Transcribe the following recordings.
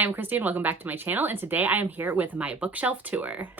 Hi, I'm Christy and welcome back to my channel, and today I am here with my bookshelf tour.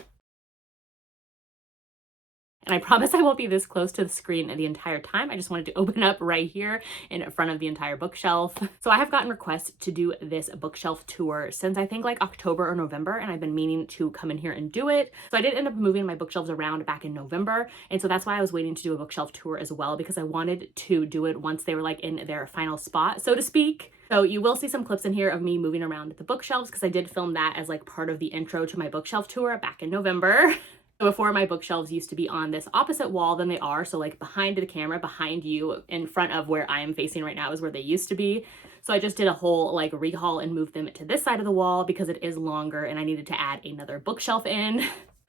And I promise I won't be this close to the screen the entire time. I just wanted to open up right here in front of the entire bookshelf. So I have gotten requests to do this bookshelf tour since I think like October or November, and I've been meaning to come in here and do it. So I did end up moving my bookshelves around back in November, and so that's why I was waiting to do a bookshelf tour as well, because I wanted to do it once they were like in their final spot, so to speak. So you will see some clips in here of me moving around the bookshelves because I did film that as like part of the intro to my bookshelf tour back in November. Before, my bookshelves used to be on this opposite wall than they are. So like behind the camera, behind you, in front of where I am facing right now is where they used to be. So I just did a whole like rehaul and moved them to this side of the wall because it is longer and I needed to add another bookshelf in.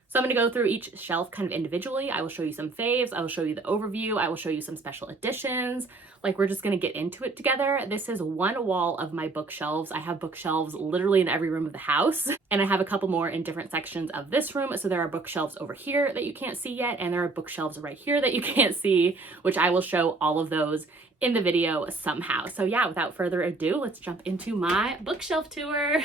So I'm going to go through each shelf kind of individually. I will show you some faves. I will show you the overview. I will show you some special editions. Like, we're just going to get into it together. This is one wall of my bookshelves. I have bookshelves literally in every room of the house. And I have a couple more in different sections of this room. So there are bookshelves over here that you can't see yet. And there are bookshelves right here that you can't see, which I will show all of those in the video somehow. So yeah, without further ado, let's jump into my bookshelf tour.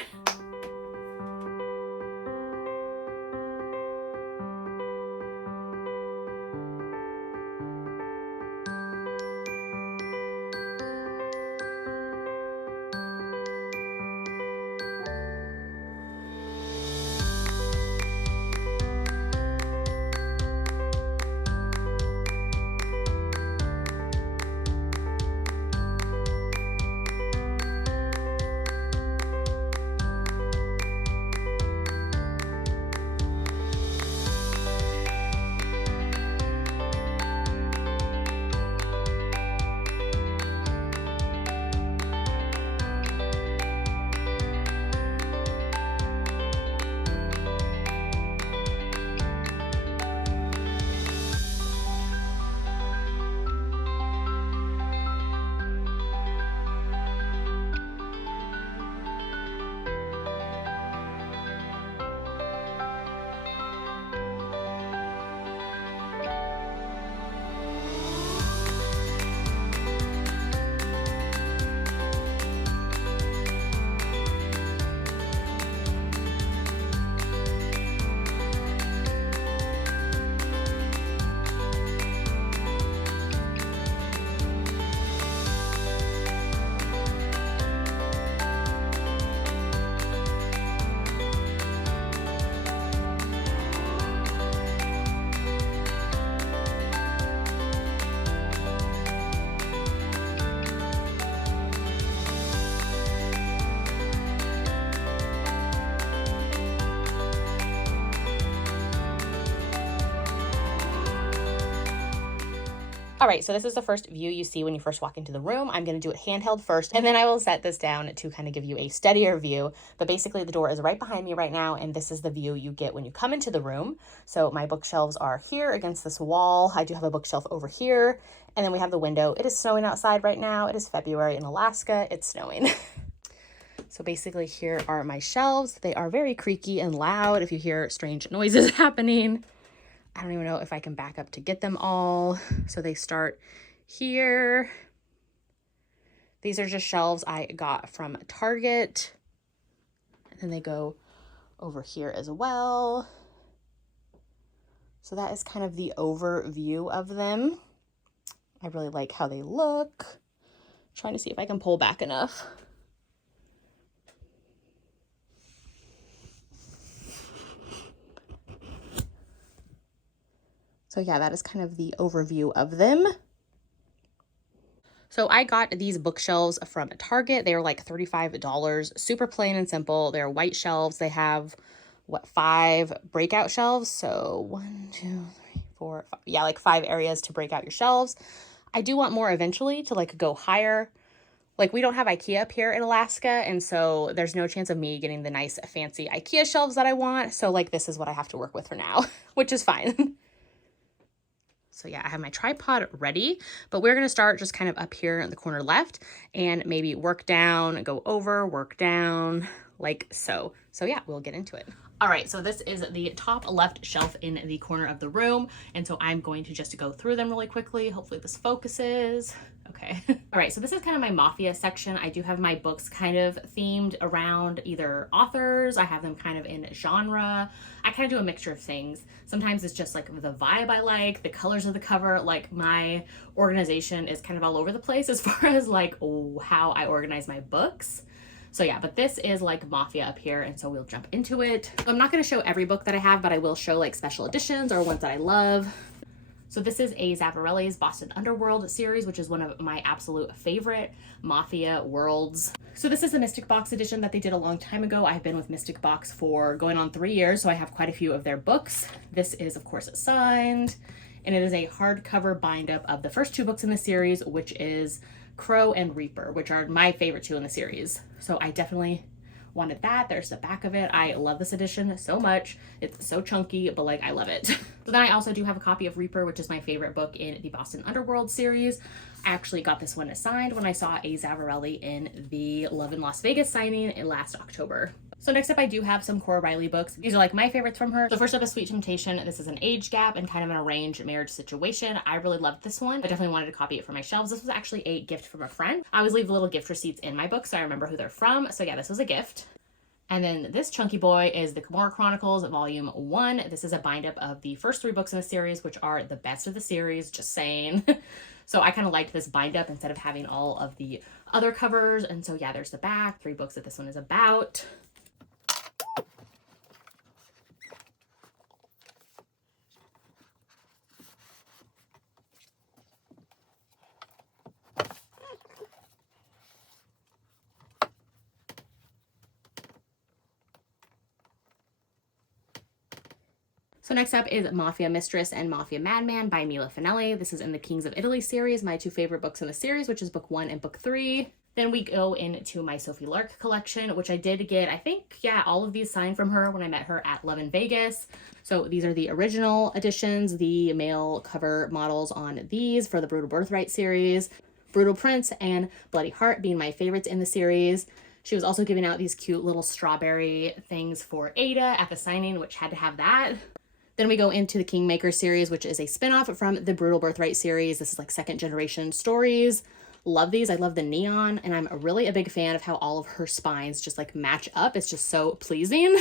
All right, so this is the first view you see when you first walk into the room. I'm going to do it handheld first, and then I will set this down to kind of give you a steadier view. But basically, the door is right behind me right now, and this is the view you get when you come into the room. So my bookshelves are here against this wall. I do have a bookshelf over here, and then we have the window. It is snowing outside right now. It is February in Alaska. It's snowing. So basically, here are my shelves. They are very creaky and loud if you hear strange noises happening. I don't even know if I can back up to get them all. So they start here. These are just shelves I got from Target. And then they go over here as well. So that is kind of the overview of them. I really like how they look. I'm trying to see if I can pull back enough. So yeah, that is kind of the overview of them. So I got these bookshelves from Target. They were like $35, super plain and simple. They're white shelves. They have, what, 5 breakout shelves? So 1, 2, 3, 4, 5. Yeah, like 5 areas to break out your shelves. I do want more eventually to like go higher. Like, we don't have IKEA up here in Alaska, and so there's no chance of me getting the nice fancy IKEA shelves that I want. So like, this is what I have to work with for now, which is fine. So yeah, I have my tripod ready, but we're going to start just kind of up here in the corner left and maybe work down, go over, work down, like so. So yeah, we'll get into it. All right, so this is the top left shelf in the corner of the room. And so I'm going to just go through them really quickly. Hopefully this focuses. Okay. All right, so this is kind of my Mafia section. I do have my books kind of themed around either authors. I have them kind of in genre. I kind of do a mixture of things. Sometimes it's just like the vibe I like, the colors of the cover. Like my organization is kind of all over the place as far as like how I organize my books. So yeah, but this is like Mafia up here, and so we'll jump into it. So I'm not going to show every book that I have, but I will show like special editions or ones that I love. So this is a Zaffarelli's Boston Underworld series, which is one of my absolute favorite Mafia worlds. So this is the Mystic Box edition that they did a long time ago. I've been with Mystic Box for going on 3 years, so I have quite a few of their books. This is, of course, signed, and it is a hardcover bind-up of the first 2 books in the series, which is Crow and Reaper, which are my favorite 2 in the series. So I definitely wanted that. There's the back of it. I love this edition so much. It's so chunky, but like I love it. So then I also do have a copy of Reaper, which is my favorite book in the Boston Underworld series. I actually got this one assigned when I saw a Zaffarelli in the Love in Las Vegas signing in last October. So next up, I do have some Cora Riley books. These are like my favorites from her. So first up is Sweet Temptation. This is an age gap and kind of an arranged marriage situation. I really loved this one. I definitely wanted to copy it for my shelves. This was actually a gift from a friend. I always leave little gift receipts in my books, so I remember who they're from. So yeah, this was a gift. And then this chunky boy is the Kimura Chronicles Volume 1. This is a bind-up of the first 3 books in the series, which are the best of the series, just saying. So I kind of liked this bind-up instead of having all of the other covers. And so yeah, there's the back, 3 books that this one is about. So next up is Mafia Mistress and Mafia Madman by Mila Finelli. This is in the Kings of Italy series, my 2 favorite books in the series, which is book 1 and book 3. Then we go into my Sophie Lark collection, which I did get, I think, yeah, all of these signed from her when I met her at Love in Vegas. So these are the original editions, the male cover models on these for the Brutal Birthright series. Brutal Prince and Bloody Heart being my favorites in the series. She was also giving out these cute little strawberry things for Ada at the signing, which had to have that. Then we go into the Kingmaker series, which is a spinoff from the Brutal Birthright series. This is like 2nd generation stories. Love these. I love the neon, and I'm really a big fan of how all of her spines just like match up. It's just so pleasing.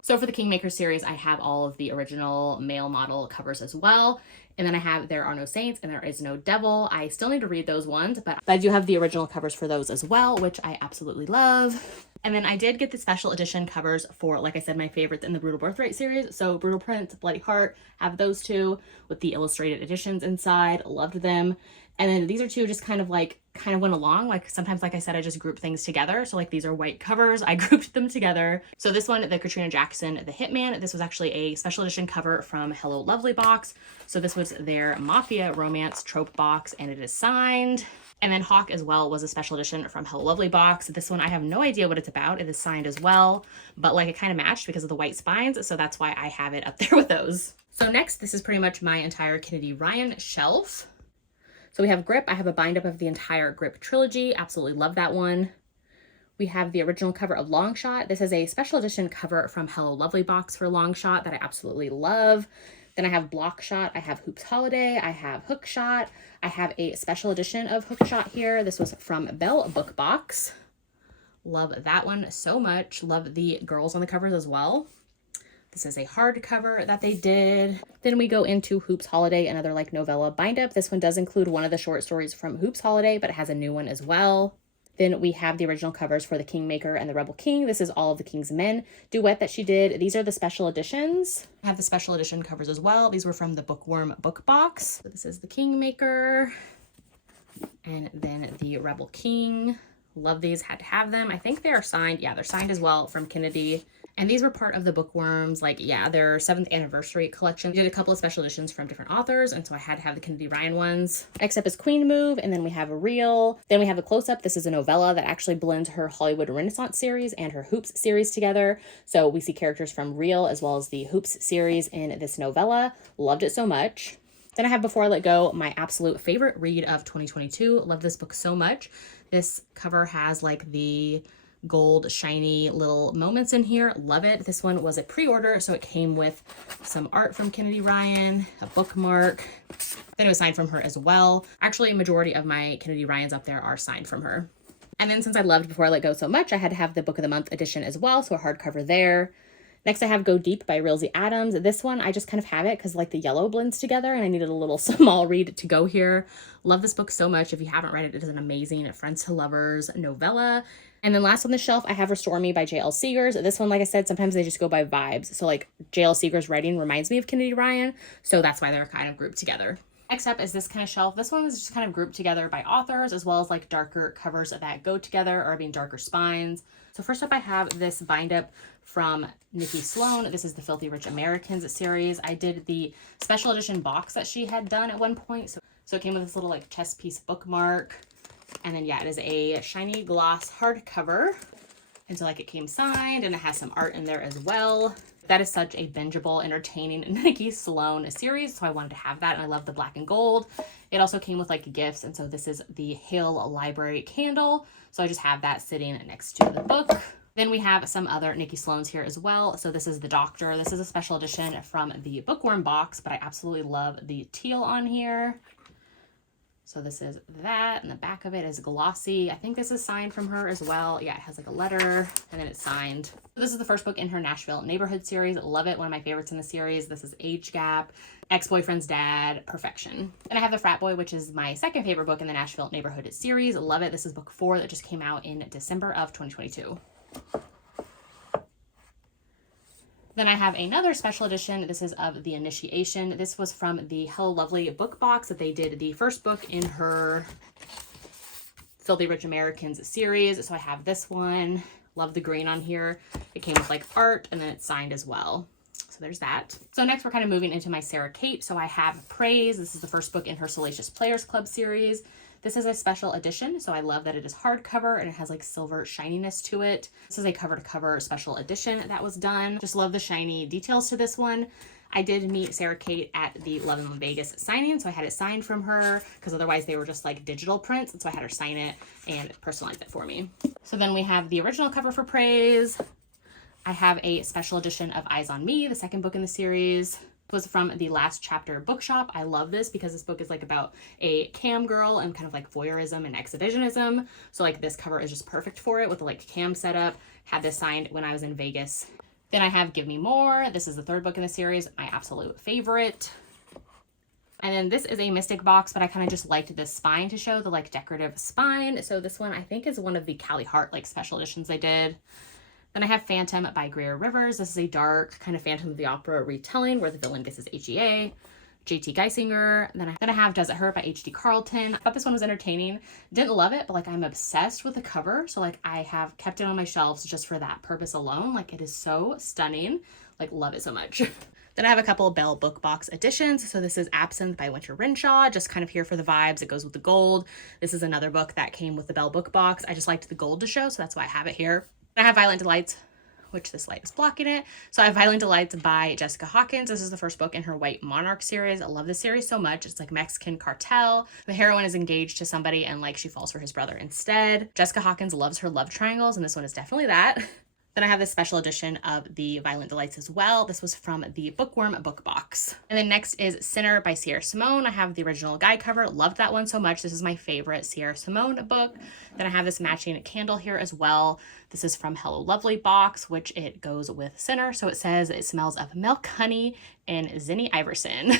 So for the Kingmaker series, I have all of the original male model covers as well. And then I have There Are No Saints and There Is No Devil. I still need to read those ones, but I do have the original covers for those as well, which I absolutely love. And then I did get the special edition covers for, like I said, my favorites in the Brutal Birthright series. So Brutal Prince, Bloody Heart, have those 2 with the illustrated editions inside. Loved them. And then these are 2 just kind of went along. Like sometimes, like I said, I just group things together. So like these are white covers. I grouped them together. So this one, the Katrina Jackson, The Hitman, this was actually a special edition cover from Hello Lovely Box. So this was their Mafia Romance Trope box, and it is signed. And then Hawk as well was a special edition from Hello Lovely Box. This one, I have no idea what it's about. It is signed as well, but like it kind of matched because of the white spines. So that's why I have it up there with those. So next, this is pretty much my entire Kennedy Ryan shelf. So we have Grip. I have a bind-up of the entire Grip trilogy. Absolutely love that one. We have the original cover of Longshot. This is a special edition cover from Hello Lovely Box for Longshot that I absolutely love. Then I have Blockshot. I have Hoops Holiday. I have Hookshot. I have a special edition of Hookshot here. This was from Belle Book Box. Love that one so much. Love the girls on the covers as well. This is a hardcover that they did. Then we go into Hoops Holiday, another like novella bind-up. This one does include one of the short stories from Hoops Holiday, but it has a new one as well. Then we have the original covers for the Kingmaker and the Rebel King. This is all of the King's Men duet that she did. These are the special editions. I have the special edition covers as well. These were from the Bookworm Book Box. So this is the Kingmaker and then the Rebel King. Love these, had to have them. I think they are signed. Yeah, they're signed as well from Kennedy. And these were part of the Bookworms, like, yeah, their 7th anniversary collection. We did a couple of special editions from different authors, and so I had to have the Kennedy Ryan ones. Next up is Queen Move, and then we have a reel. Then we have a close-up. This is a novella that actually blends her Hollywood Renaissance series and her Hoops series together. So we see characters from Reel as well as the Hoops series in this novella. Loved it so much. Then I have Before I Let Go, my absolute favorite read of 2022. Love this book so much. This cover has like the gold shiny little moments in here. Love it. This one was a pre-order, so it came with some art from Kennedy Ryan, a bookmark. Then it was signed from her as well. Actually, a majority of my Kennedy Ryans up there are signed from her. And then since I loved Before I Let Go so much, I had to have the Book of the Month edition as well, so a hardcover there. Next, I have Go Deep by Rilsey Adams. This one, I just kind of have it because like the yellow blends together and I needed a little small read to go here. Love this book so much. If you haven't read it, it is an amazing Friends to Lovers novella. And then last on the shelf, I have Restore Me by J.L. Seegers. This one, like I said, sometimes they just go by vibes. So like J.L. Seegers' writing reminds me of Kennedy Ryan, so that's why they're kind of grouped together. Next up is this kind of shelf. This one was just kind of grouped together by authors as well as like darker covers that go together, or I mean darker spines. So first up I have this bind up from Nikki Sloan. This is the Filthy Rich Americans series. I did the special edition box that she had done at one point. So it came with this little like chess piece bookmark. And then yeah, it is a shiny gloss hardcover. And so like it came signed and it has some art in there as well. That is such a bingeable, entertaining Nikki Sloan series, so I wanted to have that, and I love the black and gold. It also came with like gifts, and so this is the Hill Library candle, so I just have that sitting next to the book. Then we have some other Nikki Sloans here as well. So this is The Doctor. This is a special edition from the Bookworm Box, but I absolutely love the teal on here. So this is that, and the back of it is glossy. I think this is signed from her as well. Yeah, it has like a letter, and then it's signed. This is the first book in her Nashville Neighborhood series. Love it. One of my favorites in the series. This is Age Gap, Ex-Boyfriend's Dad, Perfection. Then I have The Frat Boy, which is my second favorite book in the Nashville Neighborhood series. Love it. This is book 4 that just came out in December of 2022. Then I have another special edition. This is of The Initiation. This was from the Hello Lovely book box that they did the first book in her Filthy Rich Americans series. So I have this one. Love the green on here. It came with like art, and then it's signed as well. So there's that. So next we're kind of moving into my Sarah Kate. So I have Praise. This is the first book in her Salacious Players Club series. This is a special edition, so I love that it is hardcover and it has like silver shininess to it. This is a cover-to-cover special edition that was done. Just love the shiny details to this one. I did meet Sarah Kate at the Love in Vegas signing, so I had it signed from her because otherwise they were just like digital prints, and so I had her sign it and personalize it for me. So then we have the original cover for Praise. I have a special edition of Eyes on Me, the second book in the series. Was from the Last Chapter Bookshop. I love this because this book is like about a cam girl and kind of like voyeurism and exhibitionism. So like this cover is just perfect for it with the like cam setup. Had this signed when I was in Vegas. Then I have Give Me More. This is the third book in the series, my absolute favorite. And then this is a Mystic box, but I kind of just liked this spine to show the like decorative spine. So this one I think is one of the Callie Hart like special editions they did. Then I have Phantom by Greer Rivers. This is a dark kind of Phantom of the Opera retelling where the villain gets his HEA. JT Geisinger. Then I have Does It Hurt by H.D. Carlton. I thought this one was entertaining. Didn't love it, but like I'm obsessed with the cover. So like I have kept it on my shelves just for that purpose alone. Like it is so stunning. Like love it so much. Then I have a couple of Belle Book Box editions. So this is Absinthe by Winter Renshaw, just kind of here for the vibes. It goes with the gold. This is another book that came with the Belle Book Box. I just liked the gold to show, so that's why I have it here. I have Violent Delights, which this light is blocking it. So I have Violent Delights by Jessica Hawkins. This is the first book in her White Monarch series. I love this series so much. It's like Mexican cartel. The heroine is engaged to somebody and like she falls for his brother instead. Jessica Hawkins loves her love triangles, and this one is definitely that. Then I have this special edition of the Violent Delights as well. This was from the Bookworm Book Box. And then next is Sinner by Sierra Simone. I have the original guide cover. Loved that one so much. This is my favorite Sierra Simone book. Then I have this matching candle here as well. This is from Hello Lovely box, which it goes with Sinner. So it says it smells of milk, honey, and Zinnie Iverson.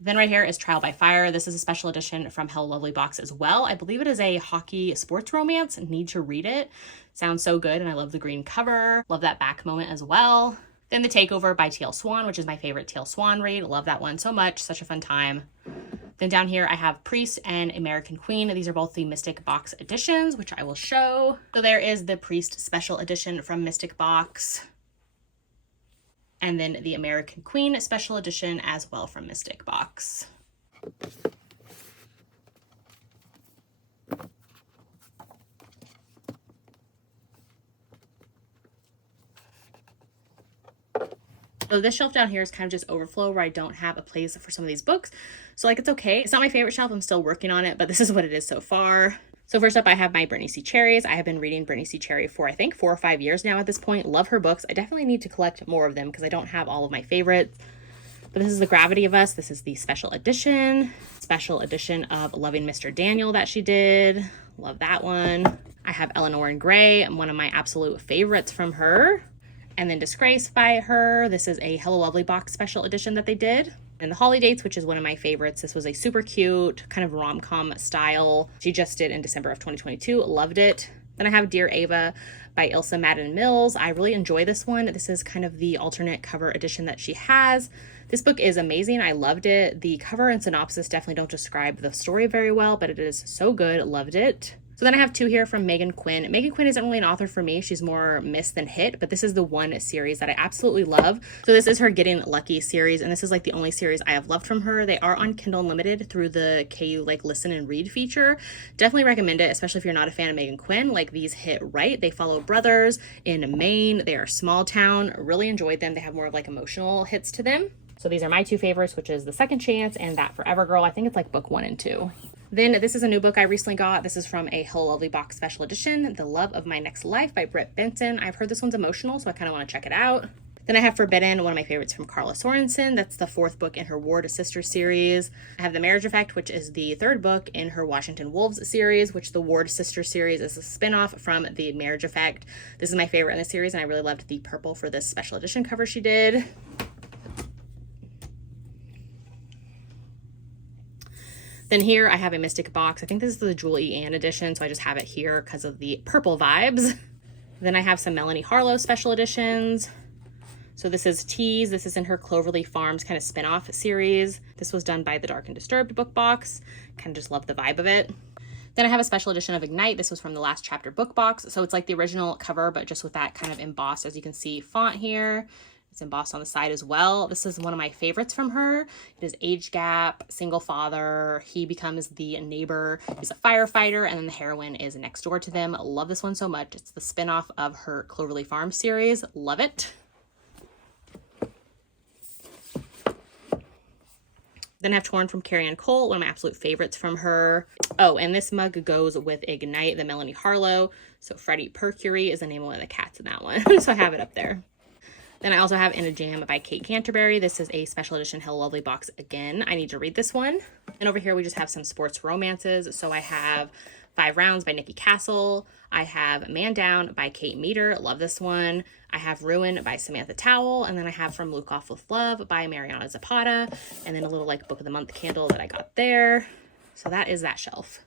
Then right here is Trial by Fire. This is a special edition from Hello Lovely box as well. I believe it is a hockey sports romance. Need to read it. Sounds so good, and I love the green cover. Love that back moment as well. Then The Takeover by T.L. Swan, which is my favorite T.L. Swan read. Love that one so much. Such a fun time. Then down here I have Priest and American Queen. These are both the Mystic Box editions, which I will show. So there is the Priest special edition from Mystic Box. And then the American Queen special edition as well from Mystic Box. So this shelf down here is kind of just overflow where I don't have a place for some of these books. So like it's okay. It's not my favorite shelf. I'm still working on it, but this is what it is so far. So first up, I have my Brittany C. Cherries. I have been reading Brittany C. Cherry for, I think, 4 or 5 years now at this point. Love her books. I definitely need to collect more of them because I don't have all of my favorites. But this is The Gravity of Us. This is the special edition of Loving Mr. Daniel that she did. Love that one. I have Eleanor and Gray, one of my absolute favorites from her. And then Disgrace by her. This is a Hello Lovely Box special edition that they did. And The Holly Dates, which is one of my favorites. This was a super cute kind of rom-com style. She just did in December of 2022. Loved it. Then I have Dear Ava by Ilsa Madden Mills. I really enjoy this one. This is kind of the alternate cover edition that she has. This book is amazing. I loved it. The cover and synopsis definitely don't describe the story very well, but it is so good. Loved it. So then I have 2 here from Megan Quinn. Megan Quinn isn't really an author for me. She's more miss than hit, but this is the one series that I absolutely love. So this is her Getting Lucky series, and this is like the only series I have loved from her. They are on Kindle Unlimited through the KU like listen and read feature. Definitely recommend it, especially if you're not a fan of Megan Quinn. Like these hit right. They follow brothers in Maine. They are small town. Really enjoyed them. They have more of like emotional hits to them. So these are my 2 favorites, which is The Second Chance and That Forever Girl. I think it's like book 1 and 2. Then this is a new book I recently got. This is from a Hello Lovely Box special edition, The Love of My Next Life by Britt Benson. I've heard this one's emotional, so I kind of want to check it out. Then I have Forbidden, one of my favorites from Carla Sorensen. That's the 4th book in her War to Sister series. I have The Marriage Effect, which is the 3rd book in her Washington Wolves series, which the War to Sister series is a spinoff from The Marriage Effect. This is my favorite in the series, and I really loved the purple for this special edition cover she did. Then here I have a Mystic box. I think this is the Julie Ann edition, so I just have it here because of the purple vibes. Then I have some Melanie Harlow special editions. So this is Tease. This is in her Cloverleaf Farms kind of spin-off series. This was done by the Dark and Disturbed book box. Kind of just love the vibe of it. Then I have a special edition of Ignite. This was from the Last Chapter book box. So it's like the original cover, but just with that kind of embossed, as you can see, font here. It's embossed on the side as well. This is one of my favorites from her. It is age gap, single father. He becomes the neighbor. He's a firefighter, and then the heroine is next door to them. Love this one so much. It's the spinoff of her Cloverleaf Farm series. Love it. Then I have Torn from Carrie Ann Cole, one of my absolute favorites from her. Oh, and this mug goes with Ignite, the Melanie Harlow. So Freddie Mercury is the name of one of the cats in that one. So I have it up there. Then I also have In a Jam by Kate Canterbury. This is a special edition Hello Lovely box again. I need to read this one. And over here we just have some sports romances. So I have 5 Rounds by Nikki Castle. I have Man Down by Kate Meter. Love this one. I have Ruin by Samantha Towell. And then I have From Luke Off with Love by Mariana Zapata. And then a little like book of the month candle that I got there. So that is that shelf.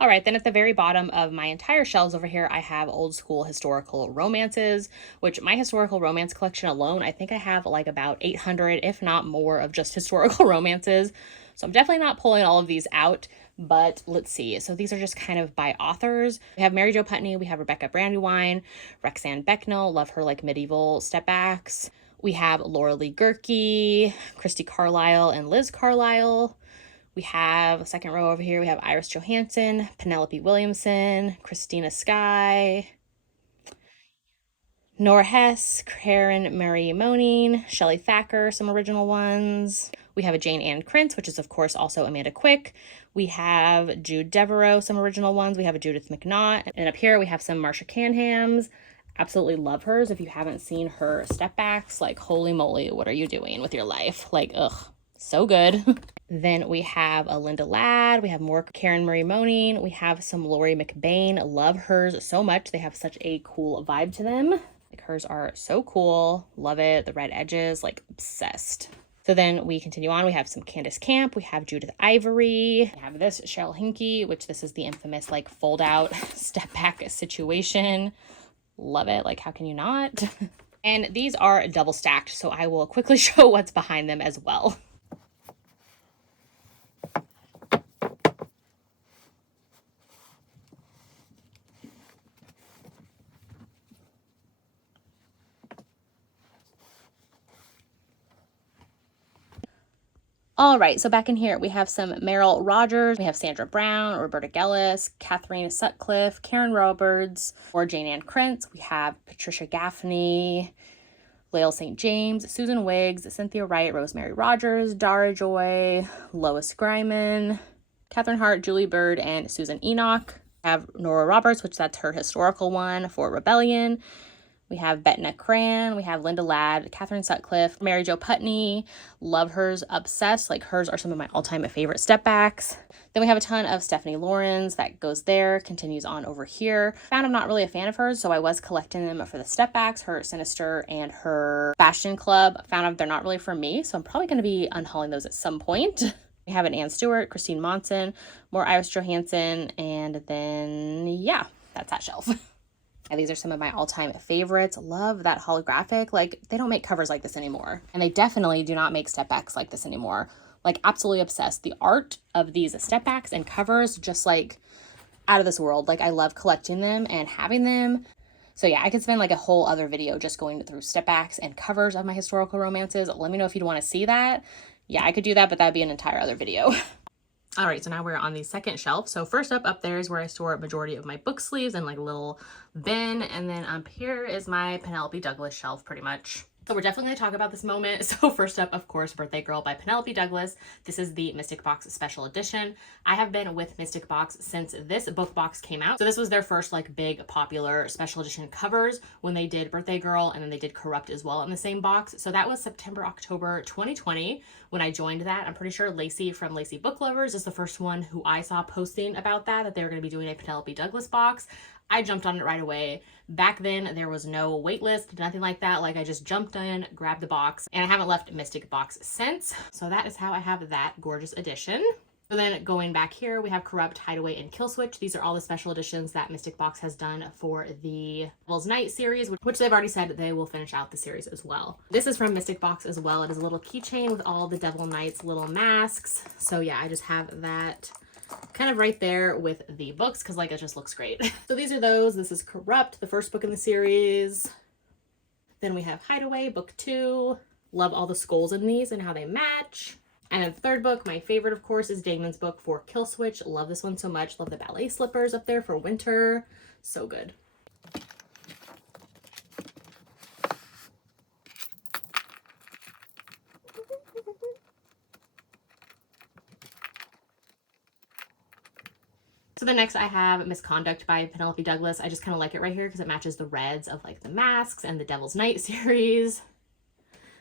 All right, then at the very bottom of my entire shelves over here, I have old school historical romances, which my historical romance collection alone, I think I have like about 800, if not more, of just historical romances. So I'm definitely not pulling all of these out, but let's see. So these are just kind of by authors. We have Mary Jo Putney, we have Rebecca Brandywine, Rexanne Becknell, love her like medieval stepbacks. We have Laura Lee Gerke, Christy Carlisle, and Liz Carlisle. We have a second row over here. We have Iris Johansson, Penelope Williamson, Christina Sky, Nora Hess, Karen Marie Moaning, Shelley Thacker, some original ones. We have a Jane Ann Krentz, which is, of course, also Amanda Quick. We have Jude Devereaux, some original ones. We have a Judith McNaught. And up here, we have some Marcia Canhams. Absolutely love hers. If you haven't seen her stepbacks, like, holy moly, what are you doing with your life? Like, ugh. So good. Then we have a Linda Ladd. We have more Karen Marie Moaning. We have some Lori McBain. Love hers so much. They have such a cool vibe to them. Like hers are so cool. Love it. The red edges, like obsessed. So then we continue on. We have some Candace Camp. We have Judith Ivory. We have this Cheryl Hinkie, which this is the infamous like fold out step back situation. Love it. Like how can you not? And these are double stacked. So I will quickly show what's behind them as well. All right, so back in here, we have some Meryl Rogers, we have Sandra Brown, Roberta Gellis, Catherine Sutcliffe, Karen Roberts, or Jane Ann Krentz. We have Patricia Gaffney, Lael St. James, Susan Wiggs, Cynthia Wright, Rosemary Rogers, Dara Joy, Lois Greiman, Catherine Hart, Julie Bird, and Susan Enoch. We have Nora Roberts, which that's her historical one for Rebellion. We have Bettina Cran, we have Linda Ladd, Catherine Sutcliffe, Mary Jo Putney, love hers, obsessed. Like hers are some of my all-time favorite step backs. Then we have a ton of Stephanie Lawrence that goes there, continues on over here. Found I'm not really a fan of hers, so I was collecting them for the step backs, her Sinister and her Fashion Club. Found out they're not really for me, so I'm probably going to be unhauling those at some point. We have an Anne Stewart, Christine Monson, more Iris Johansson, and then yeah, that's that shelf. And these are some of my all-time favorites. Love that holographic. Like, they don't make covers like this anymore. And they definitely do not make step backs like this anymore. Like, absolutely obsessed. The art of these step backs and covers, just like out of this world. Like, I love collecting them and having them. So yeah, I could spend like a whole other video just going through step backs and covers of my historical romances. Let me know if you'd want to see that. Yeah, I could do that, but that'd be an entire other video. All right, so now we're on the second shelf. So first up there is where I store a majority of my book sleeves and like a little bin. And then up here is my Penelope Douglas shelf pretty much. So we're definitely gonna talk about this moment. So first up, of course, Birthday Girl by Penelope Douglas. This is the Mystic Box Special Edition. I have been with Mystic Box since this book box came out. So this was their first like big popular special edition covers when they did Birthday Girl, and then they did Corrupt as well in the same box. So that was September, October 2020 when I joined that. I'm pretty sure Lacey from Lacey Book Lovers is the first one who I saw posting about that they were gonna be doing a Penelope Douglas box. I jumped on it right away. Back then, there was no wait list, nothing like that. Like, I just jumped in, grabbed the box, and I haven't left Mystic Box since. So that is how I have that gorgeous edition. So then going back here, we have Corrupt, Hideaway, and Kill Switch. These are all the special editions that Mystic Box has done for the Devil's Night series, which they've already said they will finish out the series as well. This is from Mystic Box as well. It is a little keychain with all the Devil Knight's little masks. So yeah, I just have that kind of right there with the books because like it just looks great. So these are those. This is Corrupt, the first book in the series. Then we have Hideaway, book 2. Love all the skulls in these and how they match. And then the third book, my favorite of course, is Dagman's book for Kill Switch. Love this one so much. Love the ballet slippers up there for winter. So good. So the next I have Misconduct by Penelope Douglas. I just kind of like it right here because it matches the reds of like the masks and the Devil's Night series.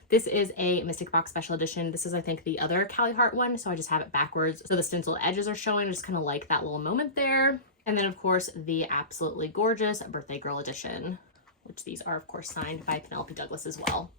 This is a Mystic Box Special Edition. This is, I think, the other Callie Hart one, so I just have it backwards. So the stencil edges are showing. I just kind of like that little moment there. And then, of course, the absolutely gorgeous Birthday Girl Edition, which these are, of course, signed by Penelope Douglas as well.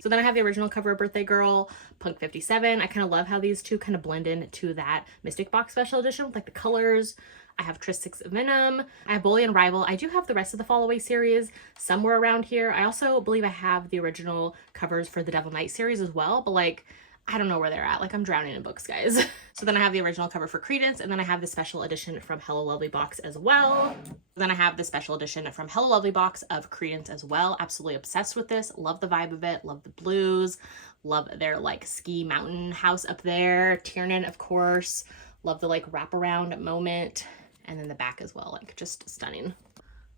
So then I have the original cover of Birthday Girl, Punk 57. I kind of love how these two kind of blend into that Mystic Box Special Edition with like the colors. I have Tristix Venom. I have Bully and Rival. I do have the rest of the Fall Away series somewhere around here. I also believe I have the original covers for the Devil Knight series as well, but like, I don't know where they're at. Like, I'm drowning in books, guys. So then I have the original cover for Credence, and then I have the special edition from Hello Lovely Box as well. Then I have the special edition from Hello Lovely Box of Credence as well. Absolutely obsessed with this. Love the vibe of it. Love the blues. Love their, like, ski mountain house up there. Tiernan, of course. Love the, like, wraparound moment. And then the back as well. Like, just stunning.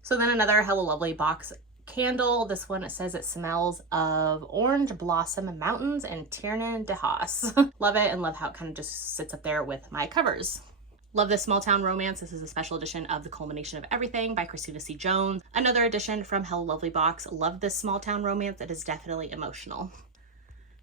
So then another Hello Lovely Box candle. This one, it says it smells of orange blossom mountains and Tiernan de Haas. Love it, and love how it kind of just sits up there with my covers. Love this Small Town Romance. This is a special edition of The Culmination of Everything by Christina C. Jones. Another edition from Hello Lovely Box. Love this Small Town Romance. It is definitely emotional.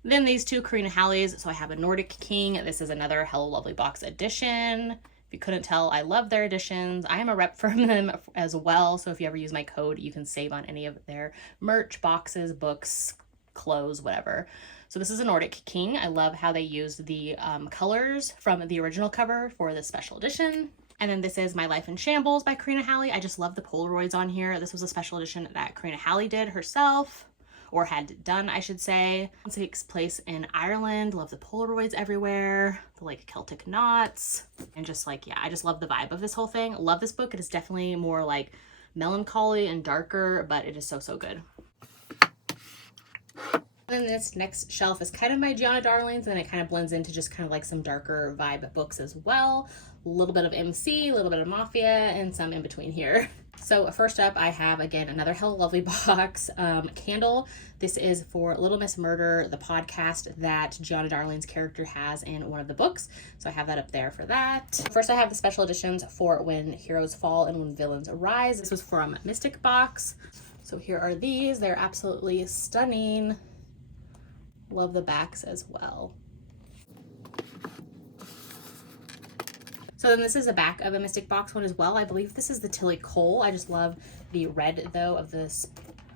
Then these two Karina Hallies. So I have a Nordic King. This is another Hello Lovely Box edition. You couldn't tell, I love their editions. I am a rep for them as well, so if you ever use my code, you can save on any of their merch, boxes, books, clothes, whatever. So this is a Nordic King. I love how they used the colors from the original cover for this special edition. And then this is My Life in Shambles by Karina Hallie. I just love the Polaroids on here. This was a special edition that Karina Hallie did herself, or had done, I should say. It takes place in Ireland. Love the Polaroids everywhere, the like Celtic knots, and just like, yeah, I just love the vibe of this whole thing. Love this book. It is definitely more like melancholy and darker, but it is so, so good. And then this next shelf is kind of my Gianna darlings, and it kind of blends into just kind of like some darker vibe books as well. A little bit of MC, a little bit of Mafia, and some in between here. So first up, I have, again, another Hello Lovely box candle. This is for Little Miss Murder, the podcast that Gianna Darling's character has in one of the books. So I have that up there for that. First, I have the special editions for When Heroes Fall and When Villains Arise. This was from Mystic Box. So here are these. They're absolutely stunning. Love the backs as well. So then this is a back of a Mystic Box one as well. I believe this is the Tilly Cole. I just love the red though of this.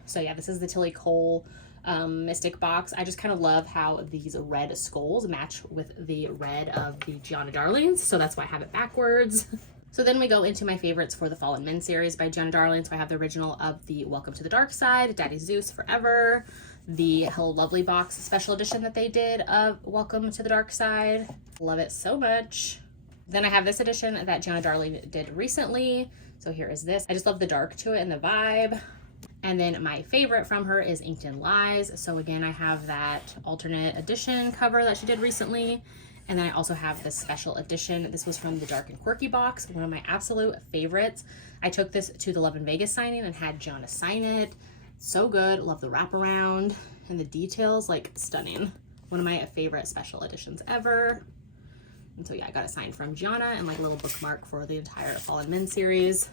So yeah, this is the Tilly Cole Mystic Box. I just kind of love how these red skulls match with the red of the Gianna Darlings. So that's why I have it backwards. So then we go into my favorites for the Fallen Men series by Gianna Darling. So I have the original of the Welcome to the Dark Side, Daddy Zeus Forever, the Hello Lovely box special edition that they did of Welcome to the Dark Side. Love it so much. Then I have this edition that Gianna Darling did recently. So here is this. I just love the dark to it and the vibe. And then my favorite from her is Inked in Lies. So again, I have that alternate edition cover that she did recently. And then I also have this special edition. This was from the Dark and Quirky box, one of my absolute favorites. I took this to the Love in Vegas signing and had Gianna sign it. So good. Love the wraparound and the details, like stunning. One of my favorite special editions ever. And so yeah, I got it signed from Gianna and like a little bookmark for the entire Fallen Men series.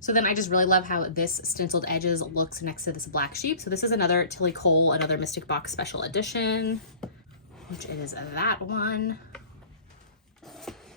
So then I just really love how this stenciled edges looks next to this black sheep. So this is another Tilly Cole, another Mystic Box special edition, which it is that one.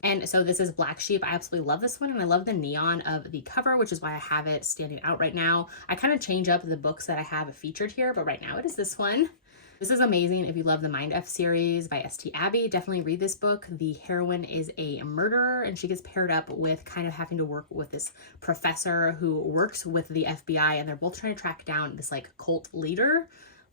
And so this is Black Sheep. I absolutely love this one, and I love the neon of the cover, which is why I have it standing out right now. I kind of change up the books that I have featured here, but right now it is this one. This is amazing. If you love the Mind F series by St. Abbey, definitely read this book. The heroine is a murderer, and she gets paired up with kind of having to work with this professor who works with the FBI, and they're both trying to track down this like cult leader.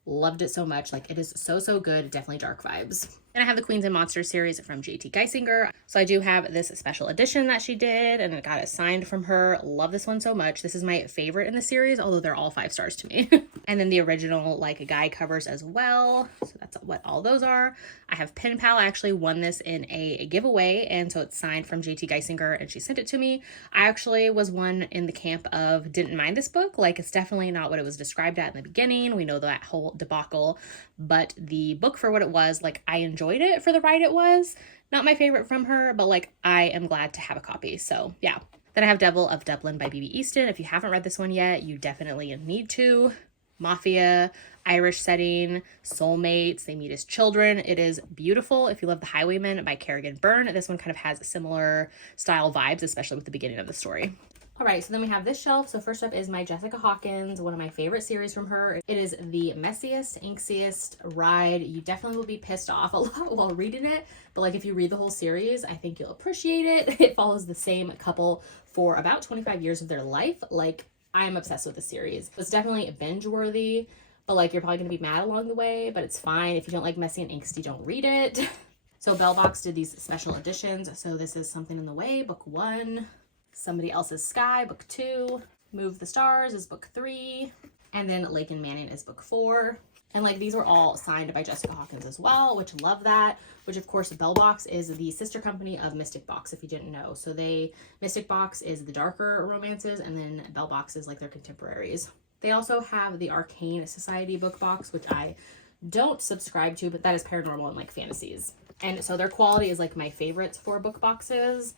Loved it so much. Like, it is so, so good. Definitely dark vibes. And I have the Queens and Monsters series from J.T. Geisinger. So I do have this special edition that she did, and I got it signed from her. Love this one so much. This is my favorite in the series, although they're all 5 stars to me. And then the original like guide covers as well. So that's what all those are. I have Pen Pal. I actually won this in a giveaway, and so it's signed from J.T. Geisinger, and she sent it to me. I actually was one in the camp of didn't mind this book. Like, it's definitely not what it was described at in the beginning. We know that whole debacle, but the book for what it was, like, I enjoyed it for the ride it was. Not my favorite from her, but like, I am glad to have a copy. So yeah. Then I have Devil of Dublin by B.B. Easton. If you haven't read this one yet, you definitely need to. Mafia, Irish setting, soulmates, they meet as children. It is beautiful. If you love The Highwayman by Kerrigan Byrne, this one kind of has similar style vibes, especially with the beginning of the story. All right, so then we have this shelf. So first up is my Jessica Hawkins, one of my favorite series from her. It is the messiest, inksiest ride. You definitely will be pissed off a lot while reading it, but like, if you read the whole series, I think you'll appreciate it. It follows the same couple for about 25 years of their life. Like, I am obsessed with the series. It's definitely binge worthy, but like, you're probably gonna be mad along the way, but it's fine. If you don't like messy and angsty, don't read it. So Belle Box did these special editions. So this is Something in the Way, book 1. Somebody Else's Sky, book 2. Move the Stars is book 3. And then Lake and Manning is book 4. And like, these were all signed by Jessica Hawkins as well, which love that. Which of course, Belle Box is the sister company of Mystic Box, if you didn't know. So Mystic Box is the darker romances, and then Belle Box is like their contemporaries. They also have the Arcane Society book box, which I don't subscribe to, but that is paranormal and like fantasies. And so their quality is like my favorites for book boxes.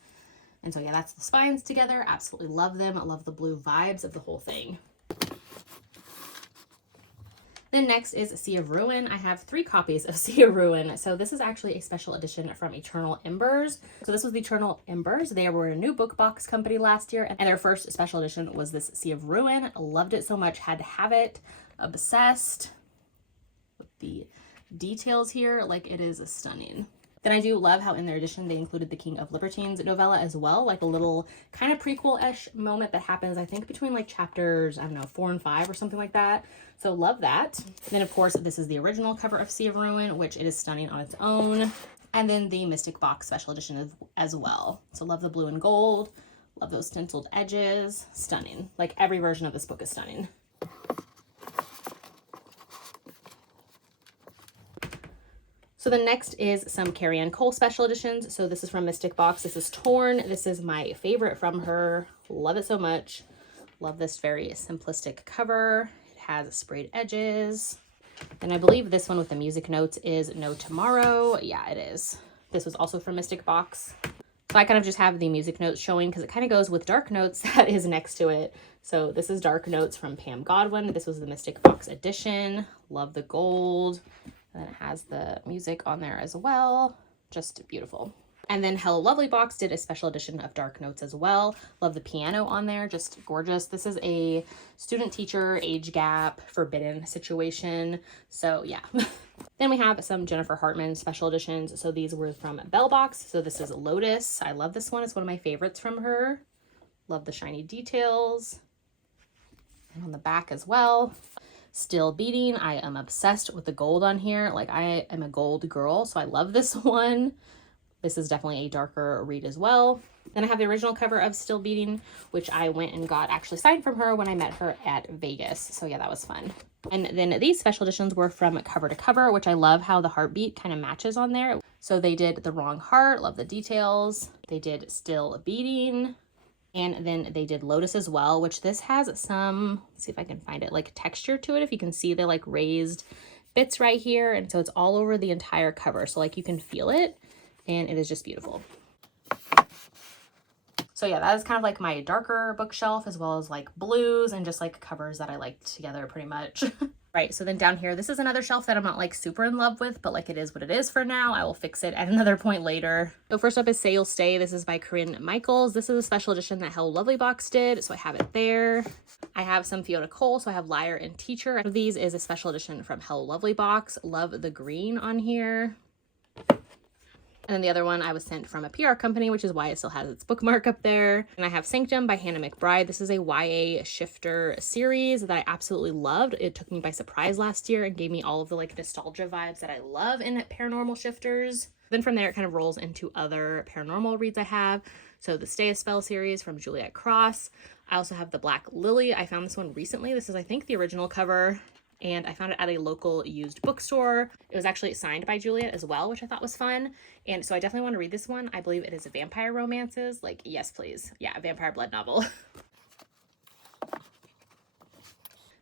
And so yeah, that's the spines together. Absolutely love them. I love the blue vibes of the whole thing. Then next is Sea of Ruin. I have 3 copies of Sea of Ruin. So this is actually a special edition from Eternal Embers. So this was the Eternal Embers. They were a new book box company last year, and their first special edition was this Sea of Ruin. Loved it so much, had to have it. Obsessed with the details here. Like, it is stunning. Then I do love how in their edition they included the King of Libertines novella as well, like a little kind of prequel-ish moment that happens, I think, between like chapters, I don't know, 4 and 5 or something like that. So love that. And then of course, this is the original cover of Sea of Ruin, which it is stunning on its own. And then the Mystic Box special edition as well. So love the blue and gold, love those stenciled edges, stunning. Like, every version of this book is stunning. So the next is some Carrie Ann Cole special editions. So this is from Mystic Box. This is Torn. This is my favorite from her. Love it so much. Love this very simplistic cover. It has sprayed edges. And I believe this one with the music notes is No Tomorrow. Yeah, it is. This was also from Mystic Box. So I kind of just have the music notes showing because it kind of goes with Dark Notes that is next to it. So this is Dark Notes from Pam Godwin. This was the Mystic Box edition. Love the gold. And then it has the music on there as well. Just beautiful. And then Hello Lovely Box did a special edition of Dark Notes as well. Love the piano on there, just gorgeous. This is a student-teacher age gap forbidden situation. So yeah. Then we have some Jennifer Hartman special editions. So these were from Belle Box. So this is Lotus. I love this one. It's one of my favorites from her. Love the shiny details. And on the back as well. Still Beating. I am obsessed with the gold on here. Like, I am a gold girl, so I love this one. This is definitely a darker read as well. Then I have the original cover of Still Beating, which I went and got actually signed from her when I met her at Vegas. So yeah, that was fun. And then these special editions were from cover to cover, which I love how the heartbeat kind of matches on there. So they did The Wrong Heart, love the details. They did Still Beating. And then they did Lotus as well, which this has some, let's see if I can find it, like texture to it. If you can see the like raised bits right here. And so it's all over the entire cover. So like you can feel it. And it is just beautiful. So yeah, that is kind of like my darker bookshelf, as well as like blues and just like covers that I like together pretty much. Right, so then down here, this is another shelf that I'm not like super in love with, but like it is what it is for now. I will fix it at another point later. So first up is Say You'll Stay. This is by Corinne Michaels. This is a special edition that Hello Lovely Box did, so I have it there. I have some Fiona Cole, so I have Liar and Teacher. One of these is a special edition from Hello Lovely Box. Love the green on here. And then the other one I was sent from a PR company, which is why it still has its bookmark up there. And I have Sanctum by Hannah McBride. This is a YA shifter series that I absolutely loved. It took me by surprise last year and gave me all of the like nostalgia vibes that I love in paranormal shifters. Then from there, it kind of rolls into other paranormal reads I have. So the Stay a Spell series from Juliet Cross. I also have the Black Lily. I found this one recently. This is, I think, the original cover. And I found it at a local used bookstore. It was actually signed by Juliet as well, which I thought was fun. And so I definitely want to read this one. I believe it is vampire romances. Like, yes, please. Yeah, a vampire blood novel.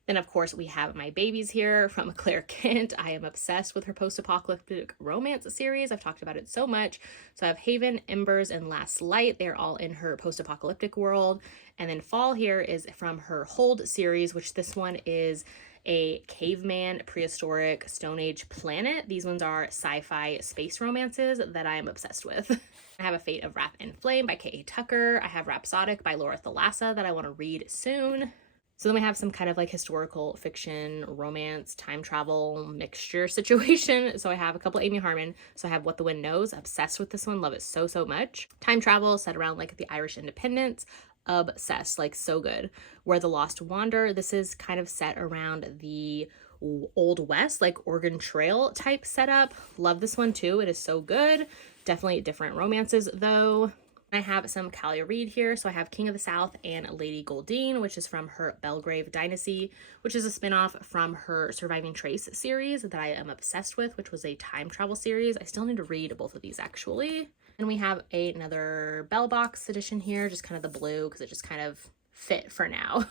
Then, of course, we have my babies here from Claire Kent. I am obsessed with her post-apocalyptic romance series. I've talked about it so much. So I have Haven, Embers, and Last Light. They're all in her post-apocalyptic world. And then Fall here is from her Hold series, which this one is a caveman, prehistoric, Stone Age planet. These ones are sci-fi space romances that I am obsessed with. I have A Fate of Wrath and Flame by K.A. Tucker. I have Rhapsodic by Laura Thalassa that I want to read soon. So then we have some kind of like historical fiction, romance, time travel mixture situation. So I have a couple Amy Harmon. So I have What the Wind Knows. Obsessed with this one. Love it so, so much. Time travel set around like the Irish independence. Obsessed, like so good. Where the Lost Wander. This is kind of set around the Old West, like Oregon Trail type setup. Love this one too. It is so good. Definitely different romances though. I have some Kalia Reed here. So I have King of the South and Lady Goldine, which is from her Belgrave Dynasty, which is a spinoff from her Surviving Trace series that I am obsessed with, which was a time travel series. I still need to read both of these actually. And we have another Belle Box edition here, just kind of the blue because it just kind of fit for now.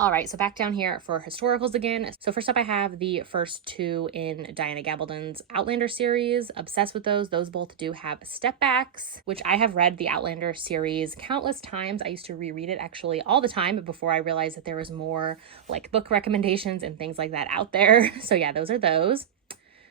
All right, so back down here for historicals again. So first up, I have the first two in Diana Gabaldon's Outlander series. Obsessed with those. Those both do have step backs, which I have read the Outlander series countless times. I used to reread it actually all the time before I realized that there was more like book recommendations and things like that out there. So yeah, those are those.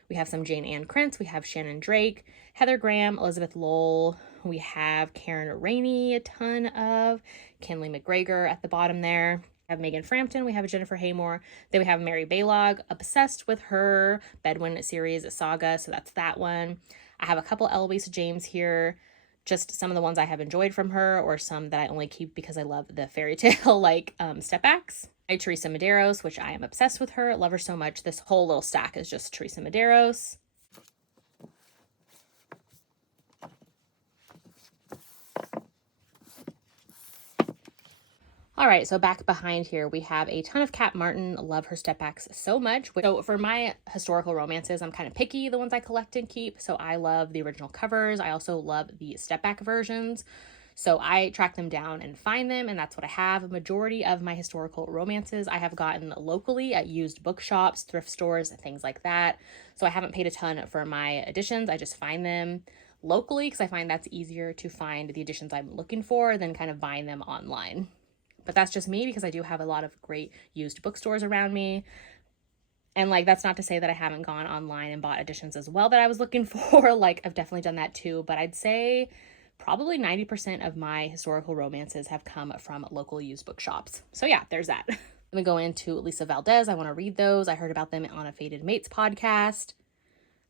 We have some Jane Ann Krentz. We have Shannon Drake, Heather Graham, Elizabeth Lowell. We have Karen Rainey, a ton of. Kenley McGregor at the bottom there. We have Megan Frampton. We have Jennifer Haymore. Then we have Mary Baylog. Obsessed with her Bedouin series saga. So that's that one. I have a couple Eloise James here. Just some of the ones I have enjoyed from her, or some that I only keep because I love the fairy tale like step backs. I have Teresa Medeiros, which I am obsessed with her. Love her so much. This whole little stack is just Teresa Medeiros. All right, so back behind here, we have a ton of Kat Martin. Love her step backs so much. So for my historical romances, I'm kind of picky, the ones I collect and keep. So I love the original covers. I also love the step back versions. So I track them down and find them, and that's what I have. A majority of my historical romances I have gotten locally at used bookshops, thrift stores, things like that. So I haven't paid a ton for my editions. I just find them locally because I find that's easier to find the editions I'm looking for than kind of buying them online. But that's just me because I do have a lot of great used bookstores around me. And like, that's not to say that I haven't gone online and bought editions as well that I was looking for. Like, I've definitely done that too. But I'd say probably 90% of my historical romances have come from local used bookshops. So yeah, there's that. Let me go into Lisa Valdez. I want to read those. I heard about them on a Fated Mates podcast.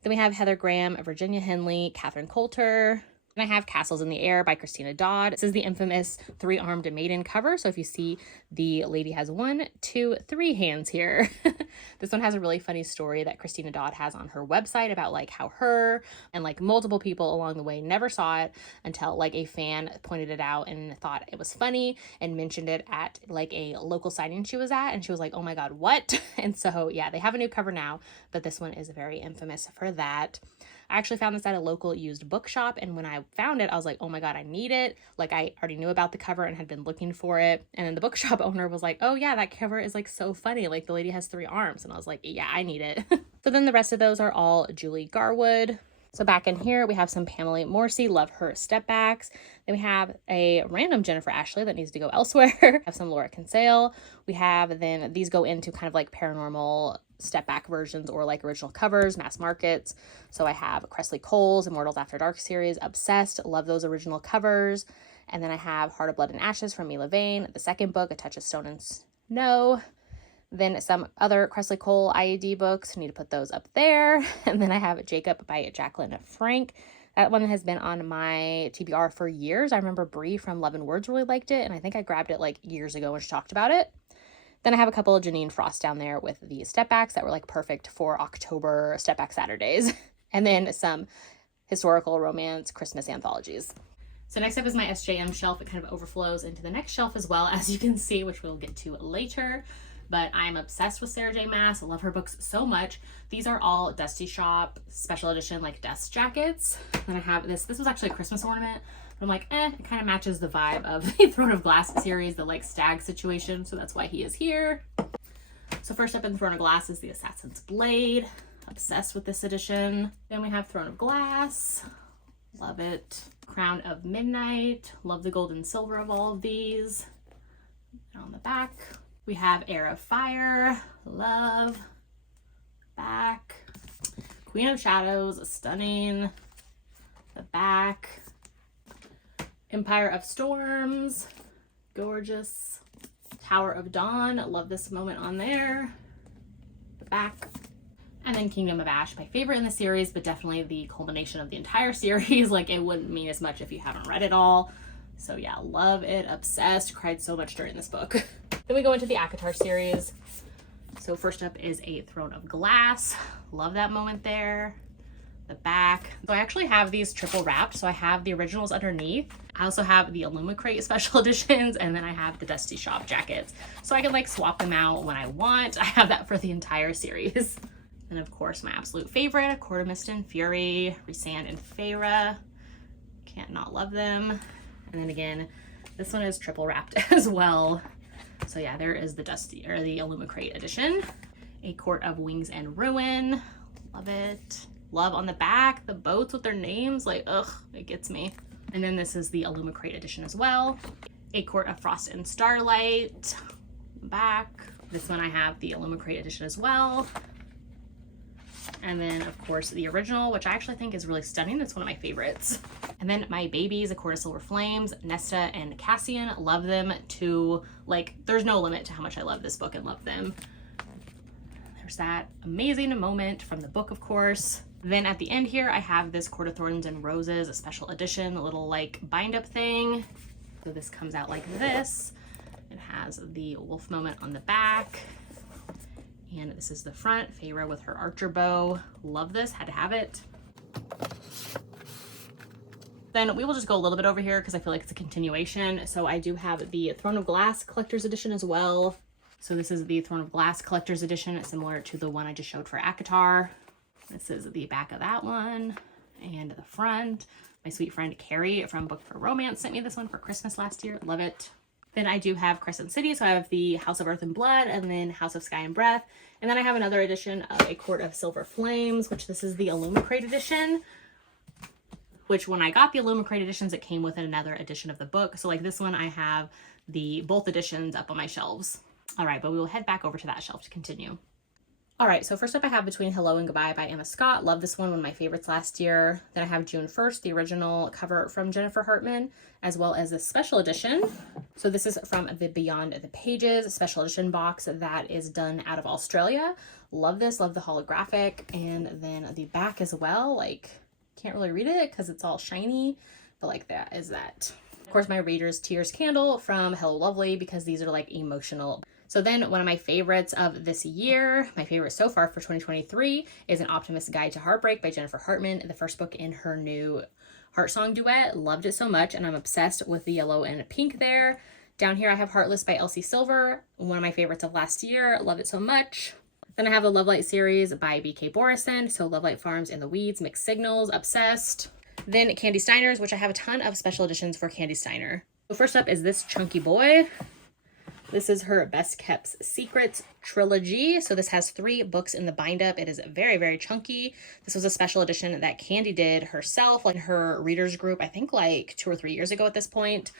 Then we have Heather Graham, Virginia Henley, Catherine Coulter. And I have Castles in the Air by Christina Dodd. This is the infamous three-armed maiden cover. So if you see, the lady has 1, 2, 3 hands here. This one has a really funny story that Christina Dodd has on her website about like how her and like multiple people along the way never saw it until like a fan pointed it out and thought it was funny and mentioned it at like a local signing she was at. And she was like, oh my God, what? And so yeah, they have a new cover now, but this one is very infamous for that. I actually found this at a local used bookshop, and when I found it, I was like, oh my God, I need it. Like, I already knew about the cover and had been looking for it. And then the bookshop owner was like, oh yeah, that cover is like so funny. Like, the lady has 3 arms. And I was like, yeah, I need it. So then the rest of those are all Julie Garwood. So back in here, we have some Pamela Morrissey, love her step backs. Then we have a random Jennifer Ashley that needs to go elsewhere. We have some Laura Kinsale. We have, then these go into kind of like paranormal step back versions or like original covers, mass markets. So I have Cressley Cole's Immortals After Dark series, obsessed, love those original covers. And then I have Heart of Blood and Ashes from Mila Vane, the second book, A Touch of Stone and Snow. Then some other Cressley Cole IAD books, need to put those up there. And then I have Jacob by Jacqueline Frank. That one has been on my TBR for years. I remember Brie from Love and Words really liked it, and I think I grabbed it like years ago when she talked about it. Then I have a couple of Janine Frost down there with the step backs that were like perfect for October step back Saturdays. And then some historical romance Christmas anthologies. So next up is my SJM shelf. It kind of overflows into the next shelf as well, as you can see, which we'll get to later. But I'm obsessed with Sarah J. Maas. I love her books so much. These are all Dusty Shop special edition like desk jackets. Then I have this. This was actually a Christmas ornament. But I'm like, it kind of matches the vibe of the Throne of Glass series, the like stag situation. So that's why he is here. So first up in Throne of Glass is the Assassin's Blade. Obsessed with this edition. Then we have Throne of Glass. Love it. Crown of Midnight. Love the gold and silver of all of these. And on the back, we have Heir of Fire. Love. Back. Queen of Shadows. Stunning. The back. Empire of Storms. Gorgeous. Tower of Dawn. Love this moment on there. The back. And then Kingdom of Ash, my favorite in the series, but definitely the culmination of the entire series. Like, it wouldn't mean as much if you haven't read it all. So yeah, love it, obsessed, cried so much during this book. Then we go into the ACOTAR series. So first up is a Throne of Glass. Love that moment there. The back. So I actually have these triple wrapped. So I have the originals underneath. I also have the Illumicrate special editions, and then I have the Dusty Shop jackets. So I can like swap them out when I want. I have that for the entire series. And of course, my absolute favorite, A Court of Mist and Fury, Rhysand and Feyre. Can't not love them. And then again, this one is triple wrapped as well. So yeah, there is the Dusty, or the Illumicrate edition. A Court of Wings and Ruin. Love it. Love on the back, the boats with their names, like, ugh, it gets me. And then this is the Illumicrate edition as well. A Court of Frost and Starlight. Back. This one I have the Illumicrate edition as well. And then, of course, the original, which I actually think is really stunning. It's one of my favorites. And then my babies, A Court of Silver Flames, Nesta and Cassian. Love them to, like, there's no limit to how much I love this book and love them. There's that amazing moment from the book, of course. Then at the end here, I have this Court of Thorns and Roses, a special edition, a little, like, bind-up thing. So this comes out like this. It has the wolf moment on the back. And this is the front, Feyre with her archer bow. Love this, had to have it. Then we will just go a little bit over here because I feel like it's a continuation. So I do have the Throne of Glass Collector's Edition as well. So this is the Throne of Glass Collector's Edition, similar to the one I just showed for ACOTAR. This is the back of that one and the front. My sweet friend Carrie from Book for Romance sent me this one for Christmas last year. Love it. Then I do have Crescent City. So I have the House of Earth and Blood and then House of Sky and Breath. And then I have another edition of A Court of Silver Flames, which this is the Illumicrate edition. Which when I got the Illumicrate editions, it came with another edition of the book. So like this one, I have both editions up on my shelves. All right, but we will head back over to that shelf to continue. All right, so first up I have Between Hello and Goodbye by Emma Scott. Love this one of my favorites last year. Then I have June 1st, the original cover from Jennifer Hartman, as well as the special edition. So this is from the Beyond the Pages special edition box that is done out of Australia. Love this, love the holographic, and then the back as well. Like, can't really read it because it's all shiny, but like that is that. Of course, my Reader's Tears candle from Hello Lovely, because these are like emotional. So then one of my favorites of this year, my favorite so far for 2023, is An Optimist's Guide to Heartbreak by Jennifer Hartman, the first book in her new Heart Song duet. Loved it so much, and I'm obsessed with the yellow and pink there. Down here I have Heartless by Elsie Silver, one of my favorites of last year. Love it so much. Then I have the Love Light series by B.K. Borison, so Love Light Farms in the Weeds, Mixed Signals, obsessed. Then Candy Steiner's, which I have a ton of special editions for Candy Steiner. So first up is this chunky boy. This is her Best Kept Secrets trilogy. So this has 3 books in the bind up. It is very, very chunky. This was a special edition that Candy did herself, like her readers group, I think like 2 or 3 years ago at this point,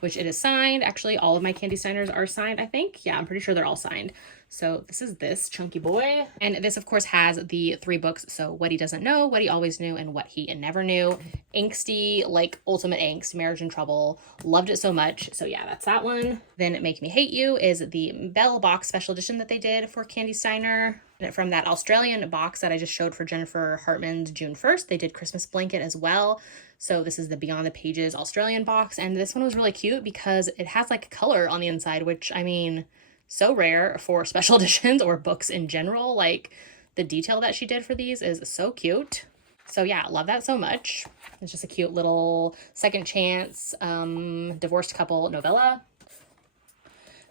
which it is signed. Actually, all of my Candy Steiners are signed, I think. Yeah, I'm pretty sure they're all signed. So this is this chunky boy. And this, of course, has the 3 books. So What He Doesn't Know, What He Always Knew, and What He Never Knew. Angsty, like ultimate angst, Marriage in Trouble. Loved it so much. So yeah, that's that one. Then Make Me Hate You is the Belle Box special edition that they did for Candy Steiner. And from that Australian box that I just showed for Jennifer Hartman's June 1st, they did Christmas Blanket as well. So this is the Beyond the Pages Australian box. And this one was really cute because it has like color on the inside, which I mean, so rare for special editions or books in general. Like the detail that she did for these is so cute. So yeah, love that so much. It's just a cute little second chance divorced couple novella.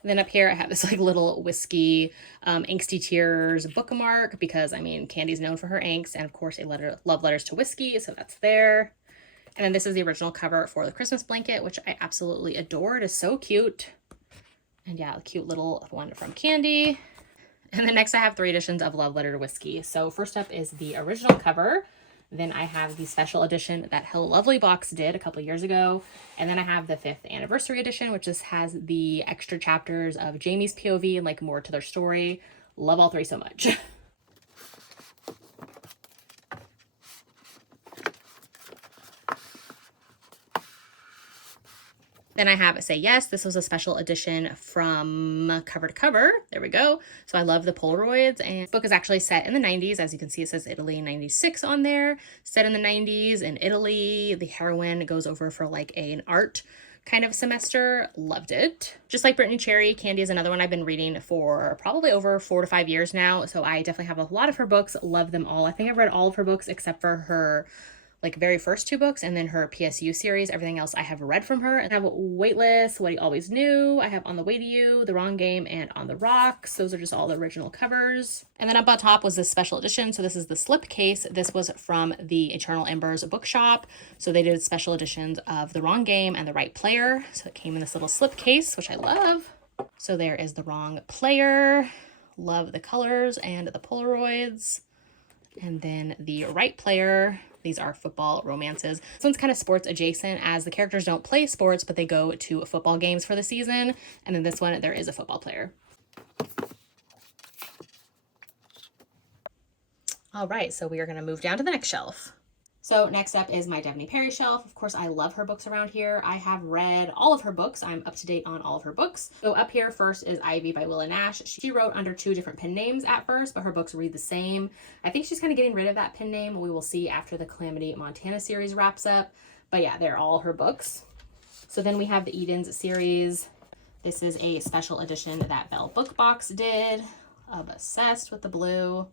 And then up here I have this like little whiskey Angsty Tears bookmark, because I mean Candy's known for her angst, and of course love letters to whiskey, so that's there. And then this is the original cover for the Christmas Blanket, which I absolutely adore. It is so cute. And yeah, a cute little one from Candy. And then next I have 3 editions of Love Letter to Whiskey. So first up is the original cover. Then I have the special edition that Hello Lovely box did a couple years ago. And then I have the 5th anniversary edition, which just has the extra chapters of Jamie's POV and like more to their story. Love all 3 so much. Then I have Say Yes. This was a special edition from cover to cover. There we go. So I love the Polaroids, and this book is actually set in the 90s. As you can see, it says Italy 96 on there. Set in the 90s in Italy. The heroine goes over for like an art kind of semester. Loved it. Just like Brittany Cherry, Candy is another one I've been reading for probably over 4 to 5 years now. So I definitely have a lot of her books. Love them all. I think I've read all of her books except for her like very first 2 books, and then her PSU series. Everything else I have read from her. And I have Weightless, What He Always Knew. I have On the Way to You, The Wrong Game, and On the Rocks. Those are just all the original covers. And then up on top was this special edition. So this is the slip case. This was from the Eternal Embers bookshop. So they did special editions of The Wrong Game and The Right Player. So it came in this little slip case, which I love. So there is The Wrong Player. Love the colors and the Polaroids. And then The Right Player. These are football romances. This one's kind of sports adjacent, as the characters don't play sports, but they go to football games for the season. And then this one, there is a football player. All right, so we are going to move down to the next shelf. So next up is my Devney Perry shelf. Of course, I love her books around here. I have read all of her books. I'm up to date on all of her books. So up here first is Ivy by Willa Nash. She wrote under 2 different pen names at first, but her books read the same. I think she's kind of getting rid of that pen name. We will see after the Calamity Montana series wraps up. But yeah, they're all her books. So then we have the Edens series. This is a special edition that Belle Book Box did. Obsessed with the blue.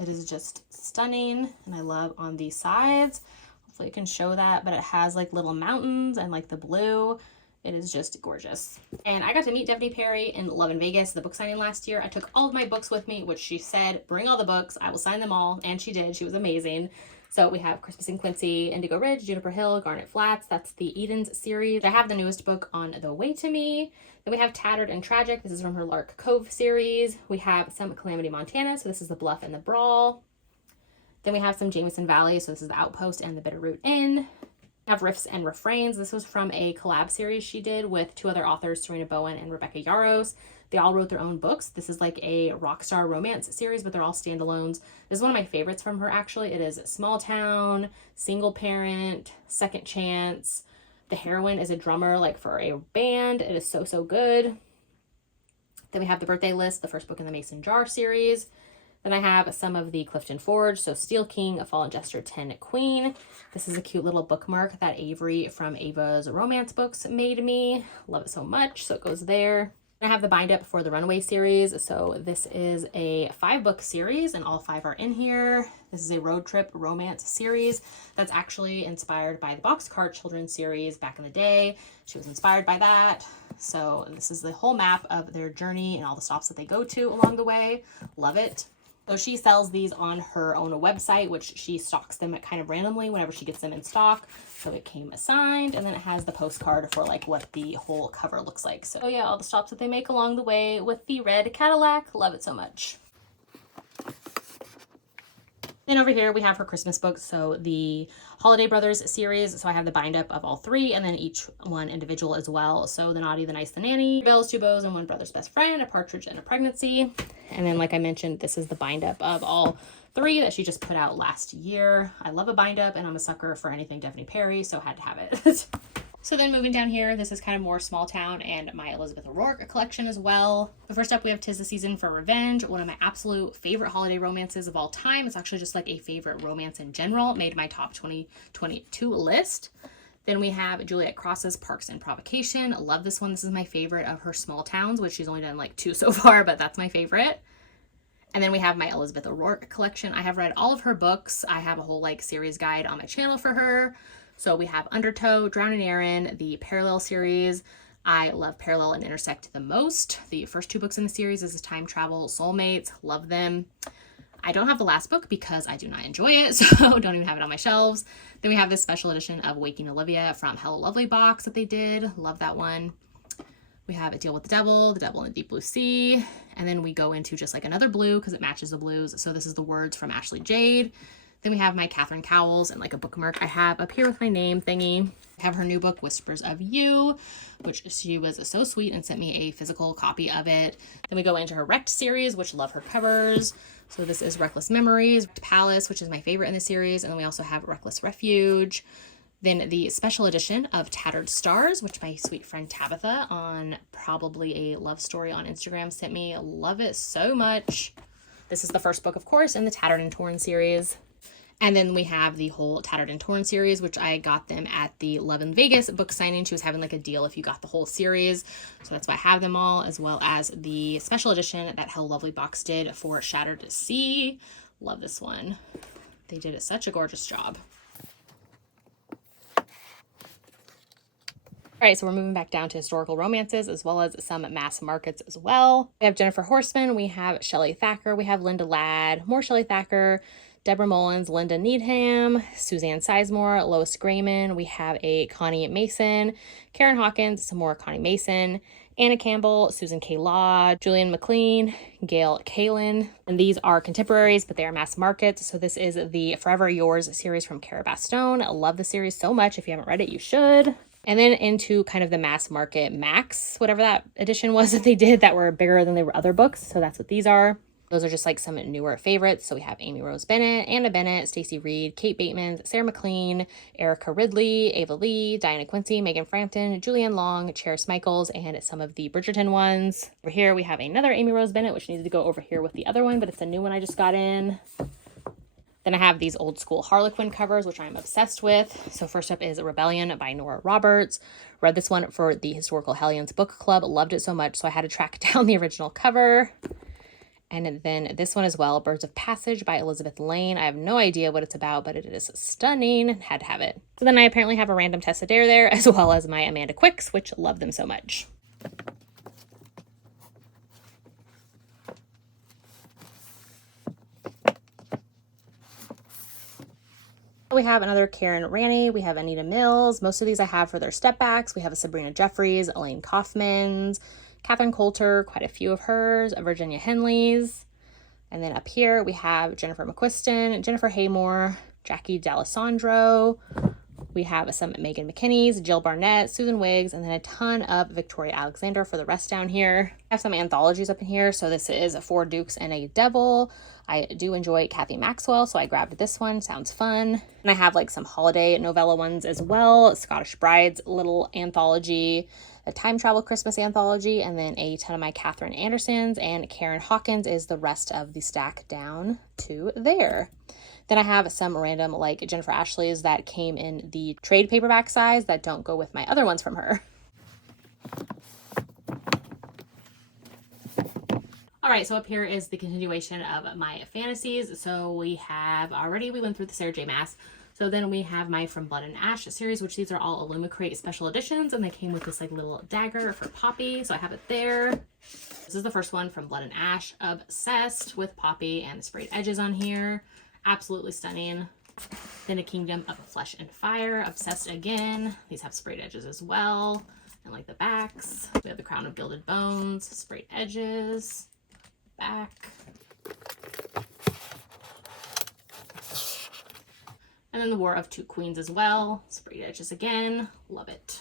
It is just stunning, and I love on these sides. Hopefully Hopefully I can show that, but it has like little mountains and like the blue. It is just gorgeous. And I got to meet Devney Perry in Love in Vegas, the book signing last year. I took all of my books with me, which she said, bring all the books. I will sign them all. And she did. She was amazing. So we have Christmas in Quincy, Indigo Ridge, Juniper Hill, Garnet Flats. That's the Edens series. I have the newest book on the way to me. Then we have Tattered and Tragic. This is from her Lark Cove series. We have some Calamity Montana. So this is the Bluff and the Brawl. Then we have some Jameson Valley. So this is the Outpost and the Bitterroot Inn. We have Riffs and Refrains. This was from a collab series she did with 2 other authors, Serena Bowen and Rebecca Yarros. They all wrote their own books. This is like a rock star romance series, but they're all standalones. This is one of my favorites from her, actually. It is Small Town, Single Parent, Second Chance. The heroine is a drummer, like for a band. It is so, so good. Then we have The Birthday List, the first book in the Mason Jar series. Then I have some of the Clifton Forge, so Steel King, A Fallen Jester, 10 Queen. This is a cute little bookmark that Avery from Ava's Romance Books made me. Love it so much, so it goes there. I have the bind up for the Runaway series. So this is a 5-book series and all 5 are in here. This is a road trip romance series that's actually inspired by the Boxcar Children's series back in the day. She was inspired by that. So this is the whole map of their journey and all the stops that they go to along the way. Love it. So she sells these on her own website, which she stocks them at kind of randomly whenever she gets them in stock. So it came assigned, and then it has the postcard for like what the whole cover looks like. So yeah, all the stops that they make along the way with the red Cadillac. Love it so much. Then over here we have her Christmas books, so the Holiday Brothers series. So I have the bind up of all 3, and then each one individual as well. So The Naughty, the Nice, the Nanny, 3 Bells, 2 Bows, and 1 Brother's Best Friend, A Partridge and a Pregnancy. And then like I mentioned, this is the bind up of all 3 that she just put out last year. I love a bind up, and I'm a sucker for anything Devney Perry, so had to have it. So then moving down here, this is kind of more Small Town and my Elizabeth O'Rourke collection as well. But first up, we have 'Tis the Season for Revenge, one of my absolute favorite holiday romances of all time. It's actually just like a favorite romance in general. It made my top 2022 list. Then we have Juliet Cross's Parks and Provocation. Love this one. This is my favorite of her small towns, which she's only done like 2 so far, but that's my favorite. And then we have my Elizabeth O'Rourke collection. I have read all of her books. I have a whole like series guide on my channel for her. So we have Undertow, Drowning Aaron, the Parallel series. I love Parallel and Intersect the most. The first 2 books in the series is Time Travel Soulmates. Love them. I don't have the last book because I do not enjoy it, so don't even have it on my shelves. Then we have this special edition of Waking Olivia from Hello Lovely box that they did. Love that one. We have A Deal with the Devil in the Deep Blue Sea. And then we go into just like another blue because it matches the blues. So this is the Words from Ashley Jade. Then we have my Catherine Cowles and like a bookmark I have up here with my name thingy. I have her new book, Whispers of You, which she was so sweet and sent me a physical copy of it. Then we go into her Wrecked series, which love her covers. So this is Reckless Memories, Palace, which is my favorite in the series. And then we also have Reckless Refuge. Then the special edition of Tattered Stars, which my sweet friend Tabitha on probably a love story on Instagram sent me. Love it so much. This is the first book, of course, in the Tattered and Torn series. And then we have the whole Tattered and Torn series, which I got them at the Love in Vegas book signing. She was having like a deal if you got the whole series. So that's why I have them all, as well as the special edition that Hello Lovely box did for Shattered Sea. Love this one. They did such a gorgeous job. All right, so we're moving back down to historical romances as well as some mass markets as well. We have Jennifer Horseman, we have Shelley Thacker, we have Linda Ladd, more Shelley Thacker, Deborah Mullins, Linda Needham, Suzanne Sizemore, Lois Grayman. We have a Connie Mason, Karen Hawkins, some more Connie Mason, Anna Campbell, Susan K. Law, Julian McLean, Gail Kalin. And these are contemporaries, but they are mass markets. So this is the Forever Yours series from Cara Bastone. I love the series so much. If you haven't read it, you should. And then into kind of the mass market Max, whatever that edition was that they did that were bigger than they were other books. So that's what these are. Those are just like some newer favorites. So we have Amy Rose Bennett, Anna Bennett, Stacey Reed, Kate Bateman, Sarah McLean, Erica Ridley, Ava Lee, Diana Quincy, Megan Frampton, Julianne Long, Cheris Michaels, and some of the Bridgerton ones. Over here we have another Amy Rose Bennett, which needs to go over here with the other one, but it's a new one I just got in. Then I have these old school Harlequin covers, which I'm obsessed with. So first up is Rebellion by Nora Roberts. Read this one for the Historical Hellions book club. Loved it so much, so I had to track down the original cover. And then this one as well, Birds of Passage by Elizabeth Lane. I have no idea what it's about, but it is stunning. Had to have it. So then I apparently have a random Tessa Dare there, as well as my Amanda Quicks, which love them so much. We have another Karen Ranney. We have Anita Mills. Most of these I have for their step backs. We have a Sabrina Jeffries, Elaine Kaufman's, Catherine Coulter, quite a few of hers, Virginia Henley's. And then up here we have Jennifer McQuiston, Jennifer Haymore, Jackie D'Alessandro. We have some Megan McKinney's, Jill Barnett, Susan Wiggs, and then a ton of Victoria Alexander for the rest down here. I have some anthologies up in here. So this is Four Dukes and a Devil. I do enjoy Kathy Maxwell, so I grabbed this one. Sounds fun. And I have like some holiday novella ones as well. Scottish Bride's little anthology, a time travel Christmas anthology, and then a ton of my Catherine Andersons, and Karen Hawkins is the rest of the stack down to there. Then I have some random like Jennifer Ashley's that came in the trade paperback size that don't go with my other ones from her. All right, so up here is the continuation of my fantasies. So we went through the Sarah J. Maas. So then we have my From Blood and Ash series, which these are all Illumicrate special editions, and they came with this like little dagger for Poppy. So I have it there. This is the first one, From Blood and Ash. Obsessed with Poppy and the sprayed edges on here. Absolutely stunning. Then A Kingdom of Flesh and Fire. Obsessed again. These have sprayed edges as well. And like the backs. We have The Crown of Gilded Bones. Sprayed edges. Back. And then The War of Two Queens as well. Sprayed edges again. Love it.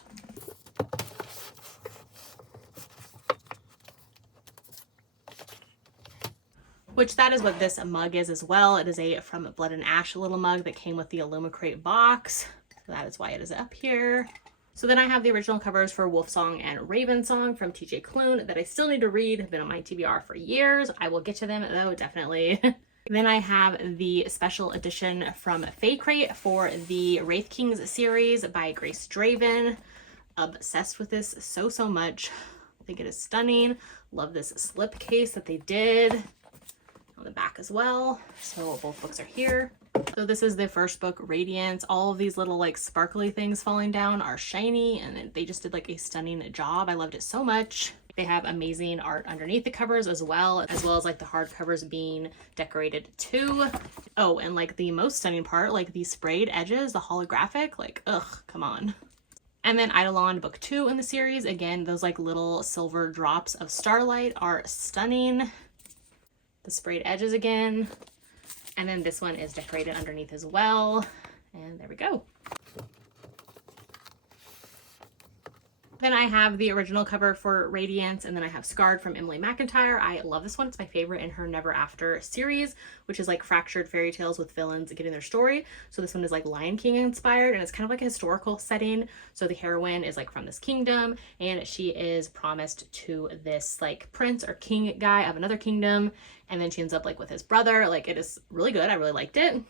Which that is what this mug is as well. It is a From Blood and Ash little mug that came with the Illumicrate box. So that is why it is up here. So then I have the original covers for Wolf Song and Raven Song from TJ Klune that I still need to read. Have been on my TBR for years. I will get to them though, definitely. Then I have the special edition from Fae Crate for the Wraith Kings series by Grace Draven. Obsessed with this so much. I think it is stunning. Love this slip case that they did on the back as well. So both books are here. So this is the first book, Radiance. All of these little like sparkly things falling down are shiny, and they just did like a stunning job. I loved it so much. They have amazing art underneath the covers as well as like the hard covers being decorated too. Oh, and like the most stunning part, like the sprayed edges, the holographic, like, ugh, come on. And then Eidolon book 2 in the series. Again, those like little silver drops of starlight are stunning. The sprayed edges again. And then this one is decorated underneath as well. And there we go. Then I have the original cover for Radiance, and then I have Scarred from Emily McIntyre. I love this one. It's my favorite in her Never After series, which is like fractured fairy tales with villains getting their story. So this one is like Lion King inspired, and it's kind of like a historical setting. So the heroine is like from this kingdom, and she is promised to this like prince or king guy of another kingdom, and then she ends up like with his brother. Like, it is really good. I really liked it.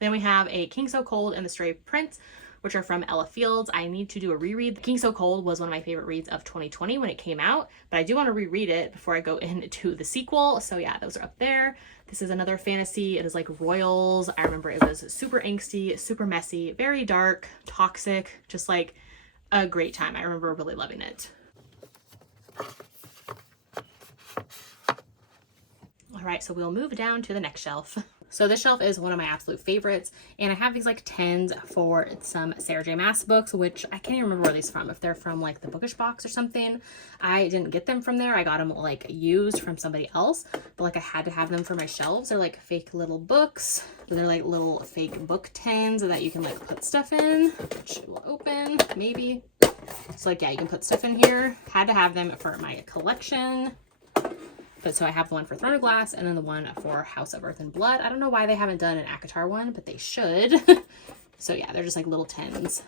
Then we have A King So Cold and the Stray Prince, which are from Ella Fields. I need to do a reread. King So Cold was one of my favorite reads of 2020 when it came out, but I do want to reread it before I go into the sequel. So yeah, those are up there. This is another fantasy. It is like royals. I remember it was super angsty, super messy, very dark, toxic, just like a great time. I remember really loving it. All right, so we'll move down to the next shelf. So this shelf is one of my absolute favorites, and I have these like tins for some Sarah J. Maas books, which I can't even remember where these from, if they're from like the Bookish Box or something. I didn't get them from there. I got them like used from somebody else, but like I had to have them for my shelves. They're like fake little books. They're like little fake book tins that you can like put stuff in, which will open maybe. So like, yeah, you can put stuff in here. Had to have them for my collection. But so I have the one for Throne of Glass and then the one for House of Earth and Blood. I don't know why they haven't done an ACOTAR one, but they should. So yeah, they're just like little tins.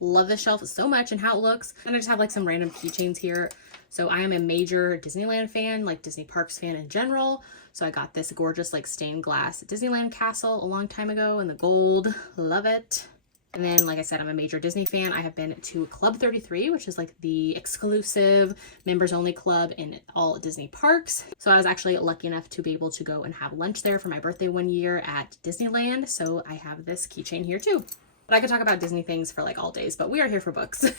Love this shelf so much and how it looks. And I just have like some random keychains here. So I am a major Disneyland fan, like Disney Parks fan in general. So I got this gorgeous like stained glass Disneyland castle a long time ago in the gold. Love it. And then, like I said, I'm a major Disney fan. I have been to Club 33, which is like the exclusive members only club in all Disney parks. So I was actually lucky enough to be able to go and have lunch there for my birthday one year at Disneyland. So I have this keychain here too. But I could talk about Disney things for like all days, but we are here for books.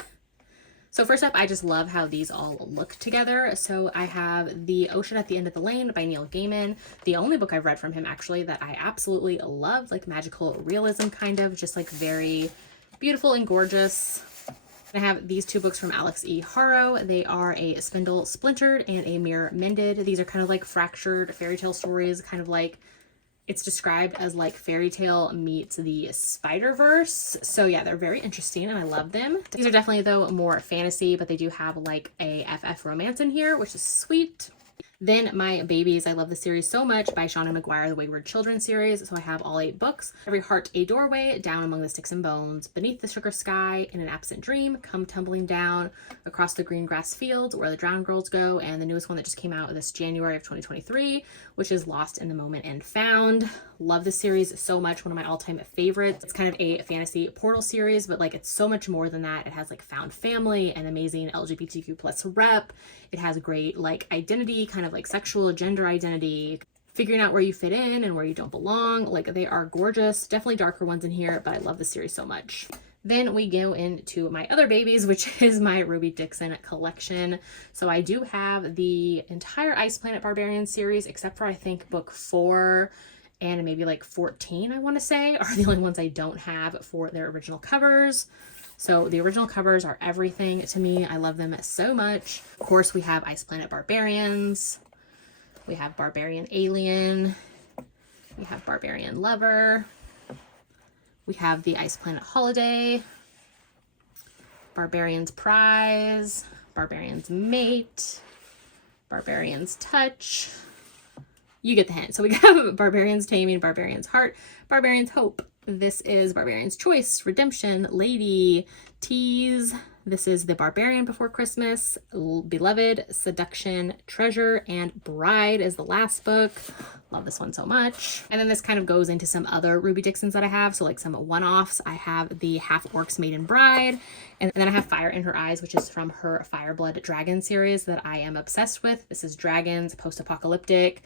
So first up, I just love how these all look together. So I have The Ocean at the End of the Lane by Neil Gaiman. The only book I've read from him actually that I absolutely love, like magical realism kind of, just like very beautiful and gorgeous. I have these two books from Alex E. Haro. They are A Spindle Splintered and A Mirror Mended. These are kind of like fractured fairy tale stories, kind of like it's described as like fairy tale meets the Spider-Verse. So yeah, they're very interesting and I love them. These are definitely though more fantasy, but they do have like a FF romance in here, which is sweet. Then My Babies, I love the series so much, by Shauna McGuire, the Wayward Children series. So I have all 8 books. Every Heart a Doorway, Down Among the Sticks and Bones, Beneath the Sugar Sky, In an Absent Dream, Come Tumbling Down, Across the Green Grass Fields, Where the Drowned Girls Go, and the newest one that just came out this January of 2023, which is Lost in the Moment and Found. Love the series so much, one of my all-time favorites. It's kind of a fantasy portal series, but like it's so much more than that. It has like found family and amazing LGBTQ plus rep. It has great like identity, kind of like sexual gender identity, figuring out where you fit in and where you don't belong. Like they are gorgeous. Definitely darker ones in here, but I love the series so much. Then we go into my other babies, which is my Ruby Dixon collection. So I do have the entire Ice Planet Barbarian series, except for I think book 4 and maybe like 14, I want to say, are the only ones I don't have for their original covers. So the original covers are everything to me. I love them so much. Of course, we have Ice Planet Barbarians. We have Barbarian Alien. We have Barbarian Lover. We have the Ice Planet Holiday. Barbarian's Prize. Barbarian's Mate. Barbarian's Touch. You get the hint. So we have Barbarian's Taming, Barbarian's Heart, Barbarian's Hope. This is Barbarian's Choice, Redemption, Lady, Tease. This is The Barbarian Before Christmas, Beloved, Seduction, Treasure, and Bride is the last book. Love this one so much. And then this kind of goes into some other Ruby Dixons that I have. So like some one-offs. I have the Half Orcs Maiden Bride. And then I have Fire in Her Eyes, which is from her Fireblood Dragon series that I am obsessed with. This is dragons, post-apocalyptic.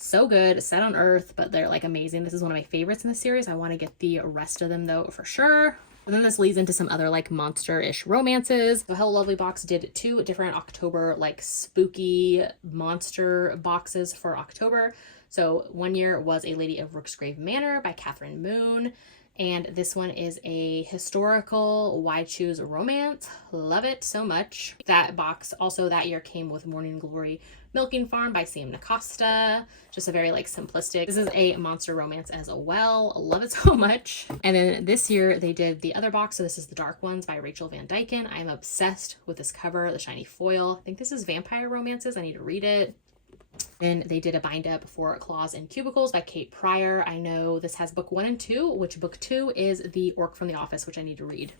So good, set on Earth, but they're like amazing. This is one of my favorites in the series. I want to get the rest of them though for sure. And then this leads into some other like monster-ish romances. So Hello Lovely Box did 2 different October like spooky monster boxes for October. So one year was A Lady of Rooksgrave Manor by Catherine Moon. And this one is a historical why choose romance. Love it so much. That box also that year came with Morning Glory Milking Farm by Sam Nacosta. Just a very like simplistic. This is a monster romance as well. Love it so much. And then this year they did the other box. So this is The Dark Ones by Rachel Van Dyken. I am obsessed with this cover, the shiny foil. I think this is Vampire Romances. I need to read it. Then they did a bind up for Claws and Cubicles by Kate Pryor. I know this has book 1 and 2, which book 2 is The Orc from the Office, which I need to read.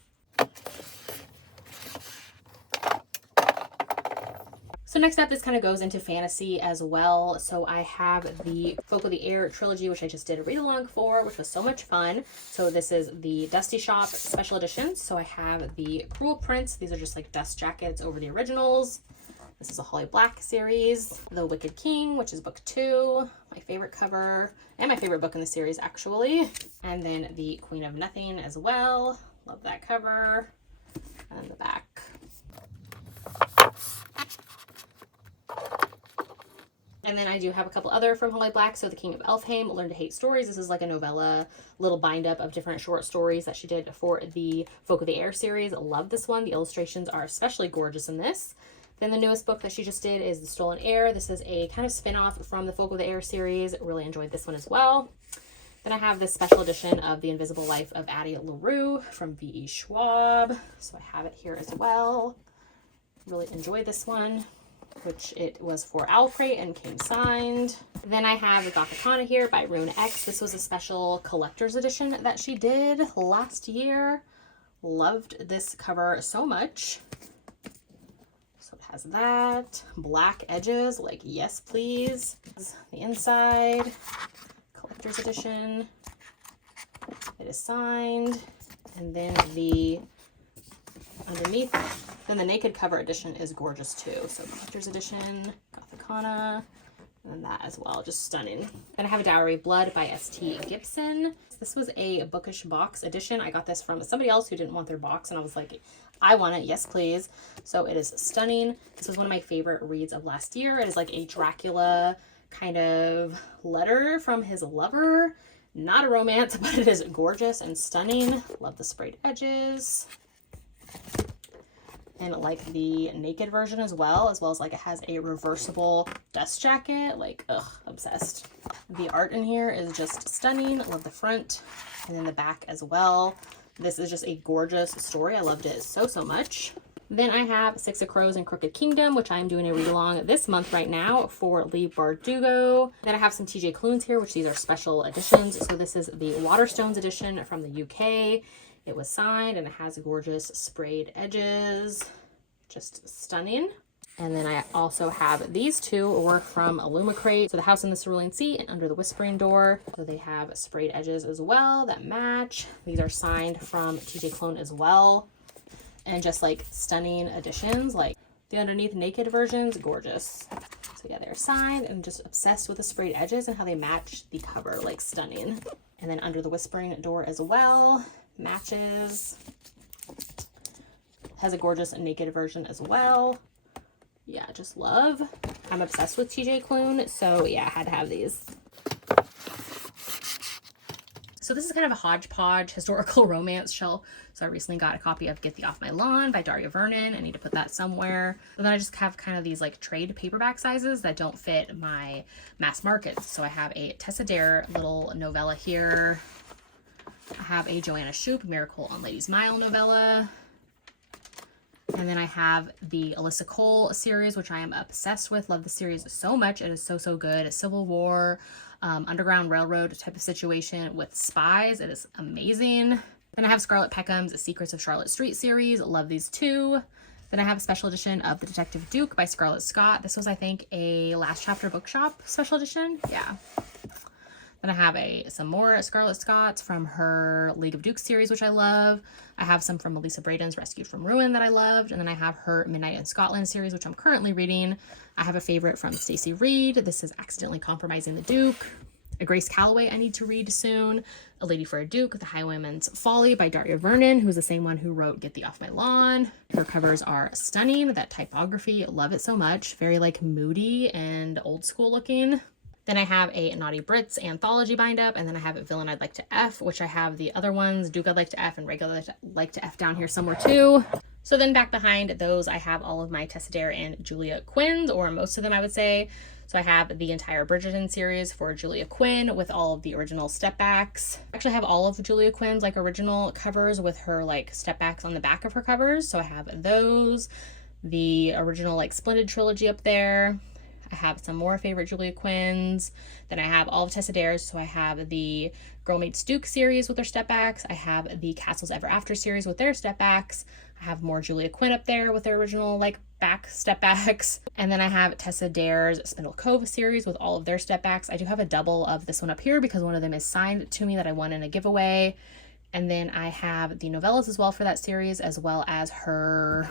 So next up, this kind of goes into fantasy as well. So I have the Folk of the Air trilogy, which I just did a read along for, which was so much fun. So this is the Dusty Shop special editions. So I have the Cruel Prince. These are just like dust jackets over the originals. This is a Holly Black series. The Wicked King, which is book 2, my favorite cover, and my favorite book in the series, actually. And then the Queen of Nothing as well. Love that cover. And the back. And then I do have a couple other from Holly Black. So The King of Elfheim, Learn to Hate Stories. This is like a novella, little bind up of different short stories that she did for the Folk of the Air series. Love this one. The illustrations are especially gorgeous in this. Then the newest book that she just did is The Stolen Heir. This is a kind of spin-off from the Folk of the Air series. Really enjoyed this one as well. Then I have this special edition of The Invisible Life of Addie LaRue from V.E. Schwab. So I have it here as well. Really enjoyed this one, which it was for Owl Crate and came signed. Then I have the Gothicana here by Rune X. This was a special collector's edition that she did last year. Loved this cover so much. So it has that, black edges, like yes please. The inside, collector's edition. It is signed. And then the underneath, then the naked cover edition is gorgeous too. So collector's edition, Gothicana, and then that as well, just stunning. Then I have a Dowry of Blood by S.T. Gibson. This was a Bookish Box edition. I got this from somebody else who didn't want their box, and I was like, I want it, yes please. So it is stunning. This was one of my favorite reads of last year. It is like a Dracula kind of letter from his lover. Not a romance, but it is gorgeous and stunning. Love the sprayed edges. And like the naked version as well as like it has a reversible dust jacket. Like, ugh, obsessed. The art in here is just stunning. Love the front and then the back as well. This is just a gorgeous story. I loved it so, so much. Then I have Six of Crows and Crooked Kingdom, which I'm doing a read along this month right now for Lee Bardugo. Then I have some TJ Klunes here, which these are special editions. So this is the Waterstones edition from the UK. It was signed and it has gorgeous sprayed edges, just stunning. And then I also have these two were from Illumicrate. So The House in the Cerulean Sea and Under the Whispering Door. So they have sprayed edges as well that match. These are signed from TJ Klune as well. And just like stunning additions, like the underneath naked versions, gorgeous. So yeah, they're signed and just obsessed with the sprayed edges and how they match the cover, like stunning. And then Under the Whispering Door as well. Matches. Has a gorgeous naked version as well. Yeah, just love. I'm obsessed with TJ Klune, so yeah, I had to have these. So this is kind of a hodgepodge historical romance shelf. So I recently got a copy of Get Thee Off My Lawn by Daria Vernon. I need to put that somewhere. And then I just have kind of these like trade paperback sizes that don't fit my mass markets. So I have a Tessa Dare little novella here. I have a Joanna Shupe Miracle on Ladies Mile novella. And then I have the Alyssa Cole series, which I am obsessed with. Love the series so much. It is so, so good. A Civil War, Underground Railroad type of situation with spies. It is amazing. Then I have Scarlett Peckham's Secrets of Charlotte Street series. Love these two. Then I have a special edition of The Detective Duke by Scarlett Scott. This was, I think, a last chapter bookshop special edition. Yeah. Then I have some more Scarlett Scotts from her League of Dukes series, which I love. I have some from Melissa Braden's Rescued from Ruin that I loved. And then I have her Midnight in Scotland series, which I'm currently reading. I have a favorite from Stacey Reid. This is Accidentally Compromising the Duke. A Grace Calloway I need to read soon. A Lady for a Duke, The Highwayman's Folly by Daria Vernon, who's the same one who wrote Get Thee Off My Lawn. Her covers are stunning. That typography, love it so much. Very like moody and old school looking. Then I have a Naughty Brits anthology bind up, and then I have a Villain I'd Like to F, which I have the other ones, Duke I'd Like to F and Regular I'd Like to F down here somewhere too. So then back behind those, I have all of my Tessa Dare and Julia Quinn's, or most of them I would say. So I have the entire Bridgerton series for Julia Quinn with all of the original step backs. I actually have all of Julia Quinn's like original covers with her like step backs on the back of her covers. So I have those, the original like Splendid trilogy up there. I have some more favorite Julia Quinn's. Then I have all of Tessa Dare's. So I have the Girl Meets Duke series with their step backs. I have the Castles Ever After series with their step backs. I have more Julia Quinn up there with their original like back step backs. And then I have Tessa Dare's Spindle Cove series with all of their step backs. I do have a double of this one up here because one of them is signed to me that I won in a giveaway. And then I have the novellas as well for that series, as well as her,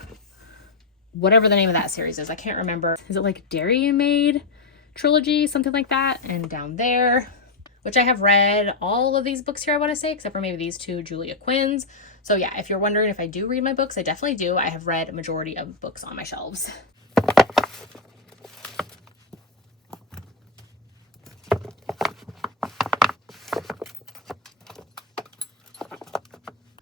whatever the name of that series is. I can't remember. Is it like Dairy Maid trilogy, something like that? And down there, which I have read all of these books here, I want to say, except for maybe these two Julia Quinn's. So yeah, if you're wondering if I do read my books, I definitely do. I have read a majority of books on my shelves.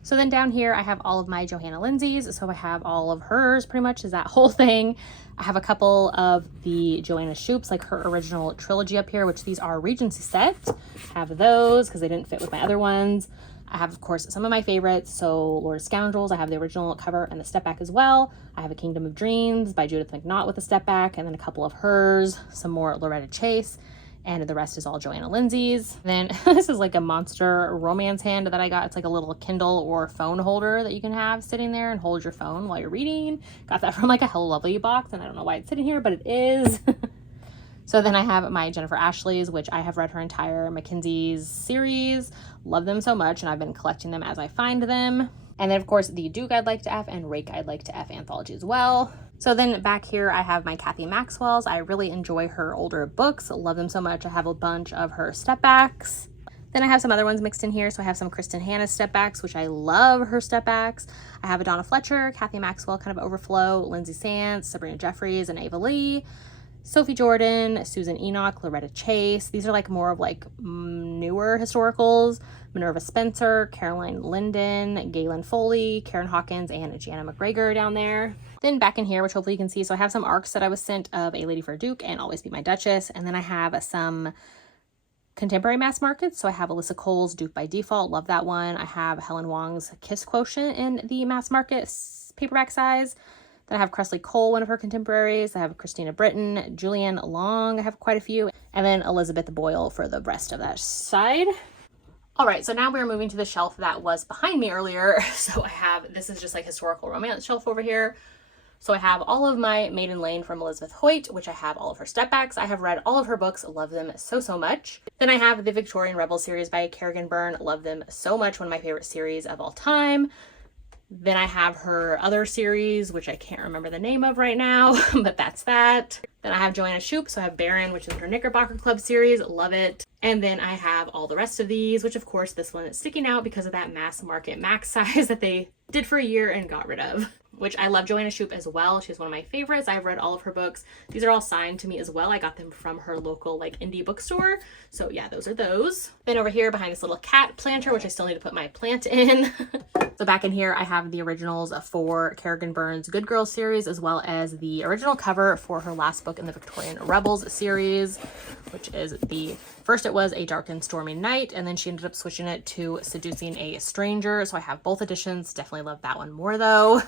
So then down here, I have all of my Johanna Lindsay's. So I have all of hers, pretty much is that whole thing. I have a couple of the Joanna Shupes, like her original trilogy up here, which these are Regency sets. I have those because they didn't fit with my other ones. I have, of course, some of my favorites. So Lord of Scoundrels, I have the original cover and the step back as well. I have A Kingdom of Dreams by Judith McNaught with the step back, and then a couple of hers, some more Loretta Chase, and the rest is all Joanna Lindsay's. Then this is like a monster romance hand that I got. It's like a little Kindle or phone holder that you can have sitting there and hold your phone while you're reading. Got that from like a Hello Lovely box, and I don't know why it's sitting here, but it is. So then I have my Jennifer Ashley's, which I have read her entire Mackenzie's series. Love them so much, and I've been collecting them as I find them. And then, of course, the Duke I'd Like to F and Rake I'd Like to F anthology as well. So then back here, I have my Kathy Maxwell's. I really enjoy her older books. Love them so much. I have a bunch of her stepbacks. Then I have some other ones mixed in here. So I have some Kristen Hanna's stepbacks, which I love her stepbacks. I have a Donna Fletcher, Kathy Maxwell kind of overflow, Lindsay Sants, Sabrina Jeffries, and Ava Lee. Sophie Jordan, Susan Enoch, Loretta Chase. These are like more of like newer historicals. Minerva Spencer, Caroline Linden, Galen Foley, Karen Hawkins, and Jana McGregor down there. Then back in here, which hopefully you can see, so I have some arcs that I was sent of A Lady for a Duke and Always Be My Duchess. And then I have some contemporary mass markets. So I have Alyssa Cole's Duke by Default. Love that one. I have Helen Wong's Kiss Quotient in the mass market paperback size. Then I have Cressley Cole, one of her contemporaries. I have Christina Britton, Julianne Long. I have quite a few. And then Elizabeth Boyle for the rest of that side. All right, so now we're moving to the shelf that was behind me earlier. So I have, this is just like historical romance shelf over here. So I have all of my Maiden Lane from Elizabeth Hoyt, which I have all of her stepbacks. I have read all of her books, love them so, so much. Then I have the Victorian Rebel series by Kerrigan Byrne, love them so much, one of my favorite series of all time. Then I have her other series, which I can't remember the name of right now, but that's that. Then I have Joanna Shoup, so I have Baron, which is her Knickerbocker Club series, love it. And then I have all the rest of these, which of course this one is sticking out because of that mass market max size that they did for a year and got rid of. Which I love Joanna Shoup as well. She's one of my favorites. I've read all of her books. These are all signed to me as well. I got them from her local like indie bookstore. So yeah, those are those. Then over here behind this little cat planter, which I still need to put my plant in. So back in here, I have the originals for Kerrigan Byrne's Good Girls series, as well as the original cover for her last book in the Victorian Rebels series, which is first it was A Dark and Stormy Night, and then she ended up switching it to Seducing a Stranger. So I have both editions. Definitely love that one more though.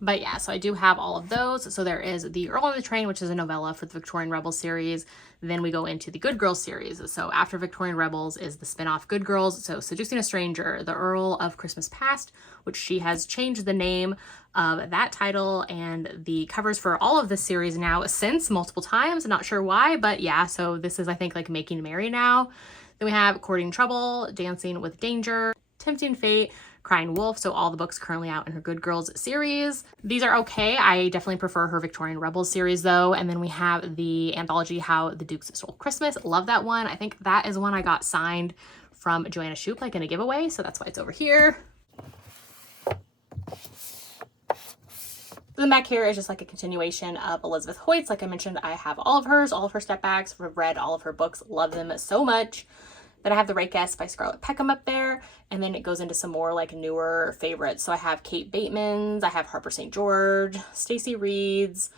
But yeah, so I do have all of those. So there is the Earl on the Train, which is a novella for the Victorian Rebels series. Then we go into the Good Girls series. So after Victorian Rebels is the spin-off Good Girls. So Seducing a Stranger, the Earl of Christmas Past, which she has changed the name of that title and the covers for all of this series now since multiple times. Not sure why, but yeah, so this is, I think, like Making Merry now. Then we have Courting Trouble, Dancing with Danger, Tempting Fate, Crying Wolf, so all the books currently out in her Good Girls series. These are okay. I definitely prefer her Victorian Rebels series though. And then we have the anthology How the Dukes Stole Christmas. Love that one. I think that is one I got signed from Joanna Shoup, like in a giveaway, so that's why it's over here. Then back here is just like a continuation of Elizabeth Hoyt's. Like I mentioned, I have all of hers, all of her stepbacks. I've read all of her books, love them so much. Then I have The Rake S by Scarlett Peckham up there, and then it goes into some more like newer favorites. So I have Kate Bateman's, I have Harper St. George, Stacey Reed's,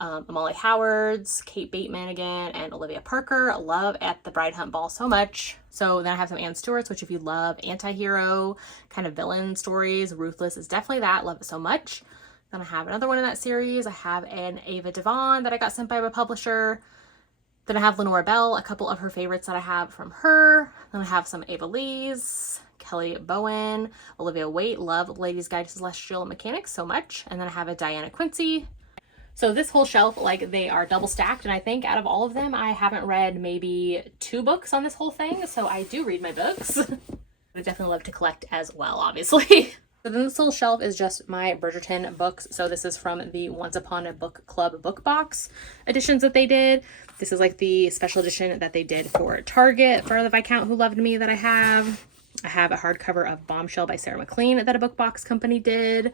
Amali Howard's, Kate Bateman again, and Olivia Parker. Love At the Bride Hunt Ball so much. So then I have some Anne Stewart's, which if you love anti-hero kind of villain stories, Ruthless is definitely that. Love it so much. Then I have another one in that series. I have an Ava Devon that I got sent by my publisher. Then I have Lenora Bell, a couple of her favorites that I have from her. Then I have some Ava Lee's, Kelly Bowen, Olivia Waite, love Ladies Guide to Celestial Mechanics so much. And then I have a Diana Quincy. So this whole shelf, like they are double stacked, and I think out of all of them, I haven't read maybe 2 books on this whole thing. So I do read my books. I definitely love to collect as well, obviously. So then this little shelf is just my Bridgerton books. So this is from the Once Upon a Book Club book box editions that they did. This is like the special edition that they did for Target for the Viscount Who Loved Me that I have. I have a hardcover of Bombshell by Sarah McLean that a book box company did.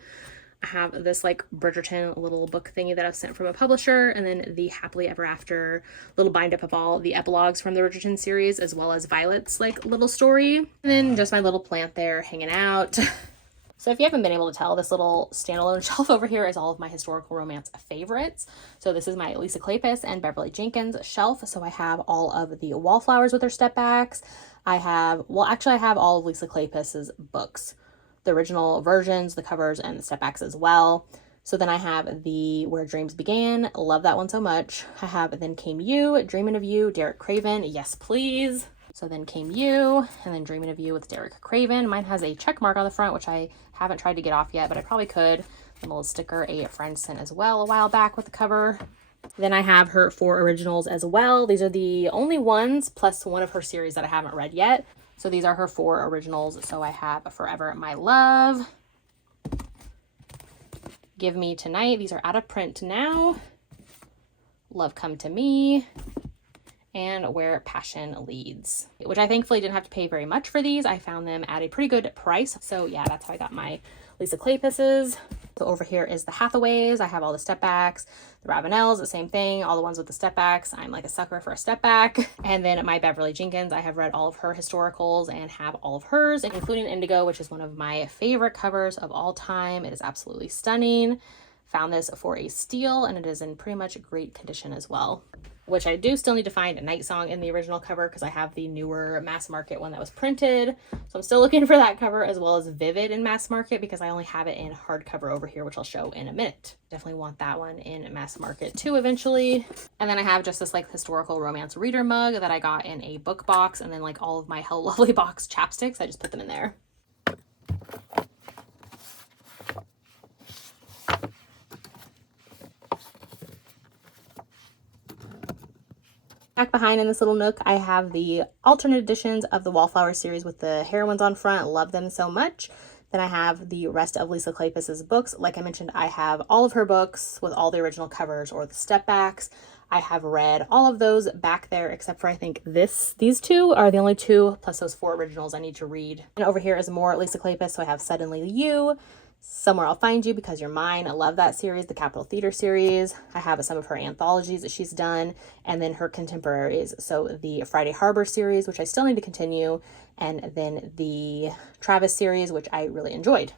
I have this like Bridgerton little book thingy that I've sent from a publisher, and then the Happily Ever After little bind up of all the epilogues from the Bridgerton series, as well as Violet's like little story. And then just my little plant there hanging out. So if you haven't been able to tell, this little standalone shelf over here is all of my historical romance favorites. So this is my Lisa Kleypas and Beverly Jenkins shelf. So I have all of the Wallflowers with their stepbacks. I have all of Lisa Kleypas's books, the original versions, the covers, and the stepbacks as well. So then I have the Where Dreams Began. Love that one so much. I have Then Came You, Dreaming of You, Derek Craven. Yes, please. So Then Came You, and then Dreaming of You with Derek Craven. Mine has a check mark on the front, which I haven't tried to get off yet, but I probably could. And a little sticker a friend sent as well a while back with the cover. Then I have her 4 originals as well. These are the only ones, plus one of her series that I haven't read yet. So these are her 4 originals. So I have Forever My Love, Give Me Tonight. These are out of print now. Love Come to Me, and Where Passion Leads, which I thankfully didn't have to pay very much for these. I found them at a pretty good price. So yeah, that's how I got my Lisa Kleypases. So over here is the Hathaways. I have all the step backs. The Ravenels, the same thing, all the ones with the step backs. I'm like a sucker for a step back. And then my Beverly Jenkins, I have read all of her historicals and have all of hers, including Indigo, which is one of my favorite covers of all time. It is absolutely stunning. Found this for a steal, and it is in pretty much great condition as well. Which I do still need to find a Night Song in the original cover because I have the newer mass market one that was printed. So I'm still looking for that cover, as well as Vivid in mass market because I only have it in hardcover over here, which I'll show in a minute. Definitely want that one in mass market too eventually. And then I have just this like historical romance reader mug that I got in a book box, and then like all of my Hello Lovely box chapsticks. I just put them in there. Back behind in this little nook, I have the alternate editions of the Wallflower series with the heroines on front. Love them so much. Then I have the rest of Lisa Kleypas's books. Like I mentioned, I have all of her books with all the original covers or the step backs. I have read all of those back there, except for I think these 2 are the only 2, plus those 4 originals I need to read. And over here is more Lisa Kleypas. So I have Suddenly You, Somewhere I'll Find You, Because You're Mine. I love that series, the Capitol Theater series. I have some of her anthologies that she's done, and then her contemporaries. So the Friday Harbor series, which I still need to continue, and then the Travis series, which I really enjoyed.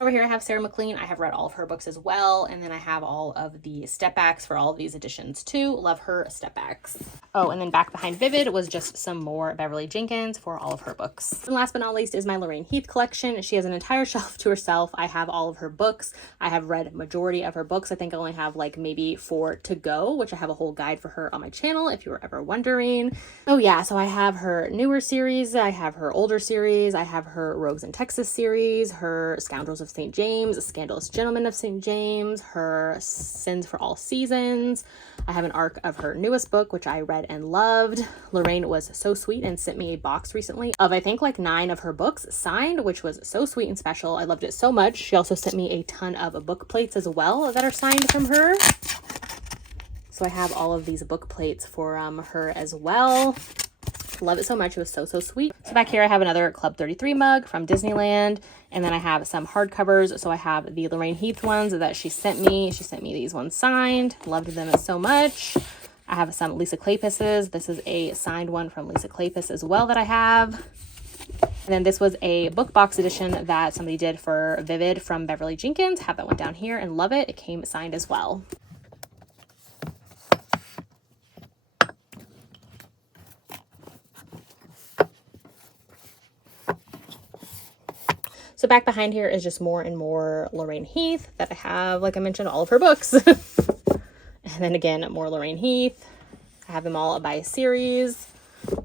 Over here I have Sarah McLean. I have read all of her books as well, and then I have all of the step backs for all of these editions too. Love her step backs. Oh, and then back behind Vivid was just some more Beverly Jenkins for all of her books. And last but not least is my Lorraine Heath collection. She has an entire shelf to herself. I have all of her books. I have read majority of her books. I think I only have like maybe 4 to go, which I have a whole guide for her on my channel if you were ever wondering. Oh yeah, so I have her newer series. I have her older series. I have her Rogues in Texas series, her Scoundrels of St. James, Scandalous Gentlemen of St. James, her Sins for All Seasons. I have an arc of her newest book, which I read and loved. Lorraine was so sweet and sent me a box recently of I think like 9 of her books signed, which was so sweet and special. I loved it so much. She also sent me a ton of book plates as well that are signed from her. So I have all of these book plates for her as well. Love it so much. It was so sweet. So back here I have another Club 33 mug from Disneyland, and then I have some hardcovers. So I have the Lorraine Heath ones that she sent me. She sent me these ones signed. Loved them so much. I have some Lisa Kleypas's. This is a signed one from Lisa Kleypas as well that I have. And then this was a book box edition that somebody did for Vivid from Beverly Jenkins. Have that one down here and love it. It came signed as well. So back behind here is just more and more Lorraine Heath that I have, like I mentioned, all of her books. And then again, more Lorraine Heath. I have them all by series,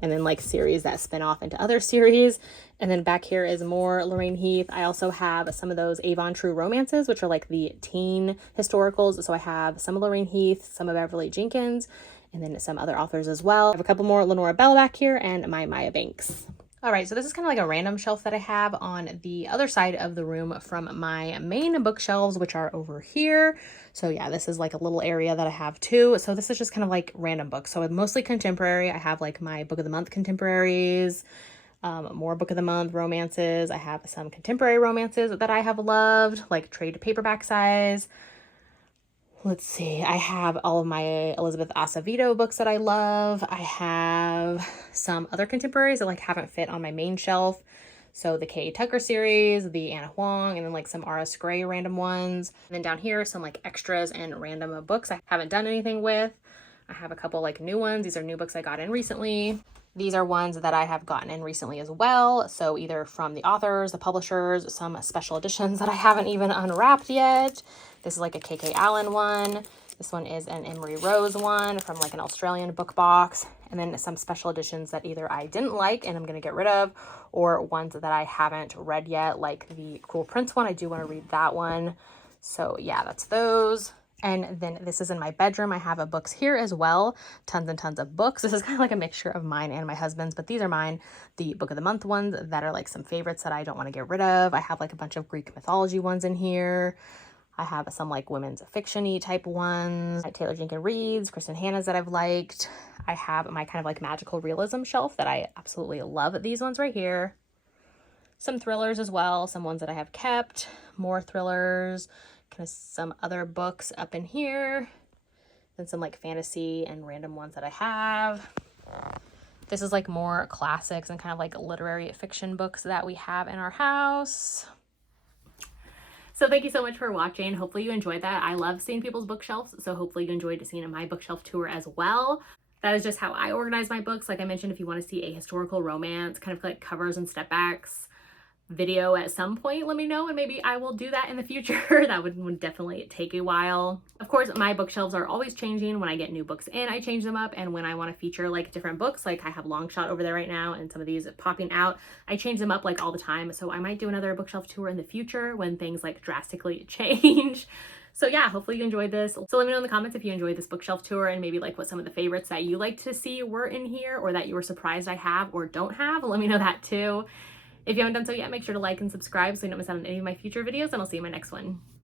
and then like series that spin off into other series. And then back here is more Lorraine Heath. I also have some of those Avon True romances, which are like the teen historicals. So I have some of Lorraine Heath, some of Beverly Jenkins, and then some other authors as well. I have a couple more Lenora Bell back here and my Maya Banks. All right, so this is kind of like a random shelf that I have on the other side of the room from my main bookshelves, which are over here. So yeah, this is like a little area that I have too. So this is just kind of like random books. So mostly contemporary. I have like my Book of the Month contemporaries, more Book of the Month romances. I have some contemporary romances that I have loved, like trade paperback size. Let's see, I have all of my Elizabeth Acevedo books that I love. I have some other contemporaries that like haven't fit on my main shelf. So the K.A. Tucker series, the Anna Huang, and then like some R.S. Gray random ones. And then down here, some like extras and random books I haven't done anything with. I have a couple like new ones. These are new books I got in recently. These are ones that I have gotten in recently as well. So either from the authors, the publishers, some special editions that I haven't even unwrapped yet. This is like a KK Allen one. This one is an Emery Rose one from like an Australian book box. And then some special editions that either I didn't like and I'm going to get rid of, or ones that I haven't read yet, like the Cruel Prince one. I do want to read that one. So yeah, that's those. And then this is in my bedroom. I have books here as well. Tons and tons of books. This is kind of like a mixture of mine and my husband's, but these are mine. The book of the month ones that are like some favorites that I don't want to get rid of. I have like a bunch of Greek mythology ones in here. I have some like women's fiction-y type ones. Taylor Jenkins Reid's, Kristen Hanna's that I've liked. I have my kind of like magical realism shelf that I absolutely love. These ones right here. Some thrillers as well. Some ones that I have kept. More thrillers. Kind of some other books up in here. Then some like fantasy and random ones that I have. This is like more classics and kind of like literary fiction books that we have in our house. So thank you so much for watching. Hopefully you enjoyed that. I love seeing people's bookshelves, so hopefully you enjoyed seeing my bookshelf tour as well. That is just how I organize my books. Like I mentioned, if you want to see a historical romance, kind of like covers and step backs video at some point, let me know and maybe I will do that in the future. That would definitely take a while. Of course, my bookshelves are always changing. When I get new books in, I change them up, and when I want to feature like different books, like I have Long Shot over there right now and some of these popping out, I change them up like all the time. So I might do another bookshelf tour in the future when things like drastically change. So yeah, hopefully you enjoyed this. So let me know in the comments if you enjoyed this bookshelf tour and maybe like what some of the favorites that you like to see were in here, or that you were surprised I have or don't have. Let me know that too. If you haven't done so yet, make sure to like and subscribe so you don't miss out on any of my future videos, and I'll see you in my next one.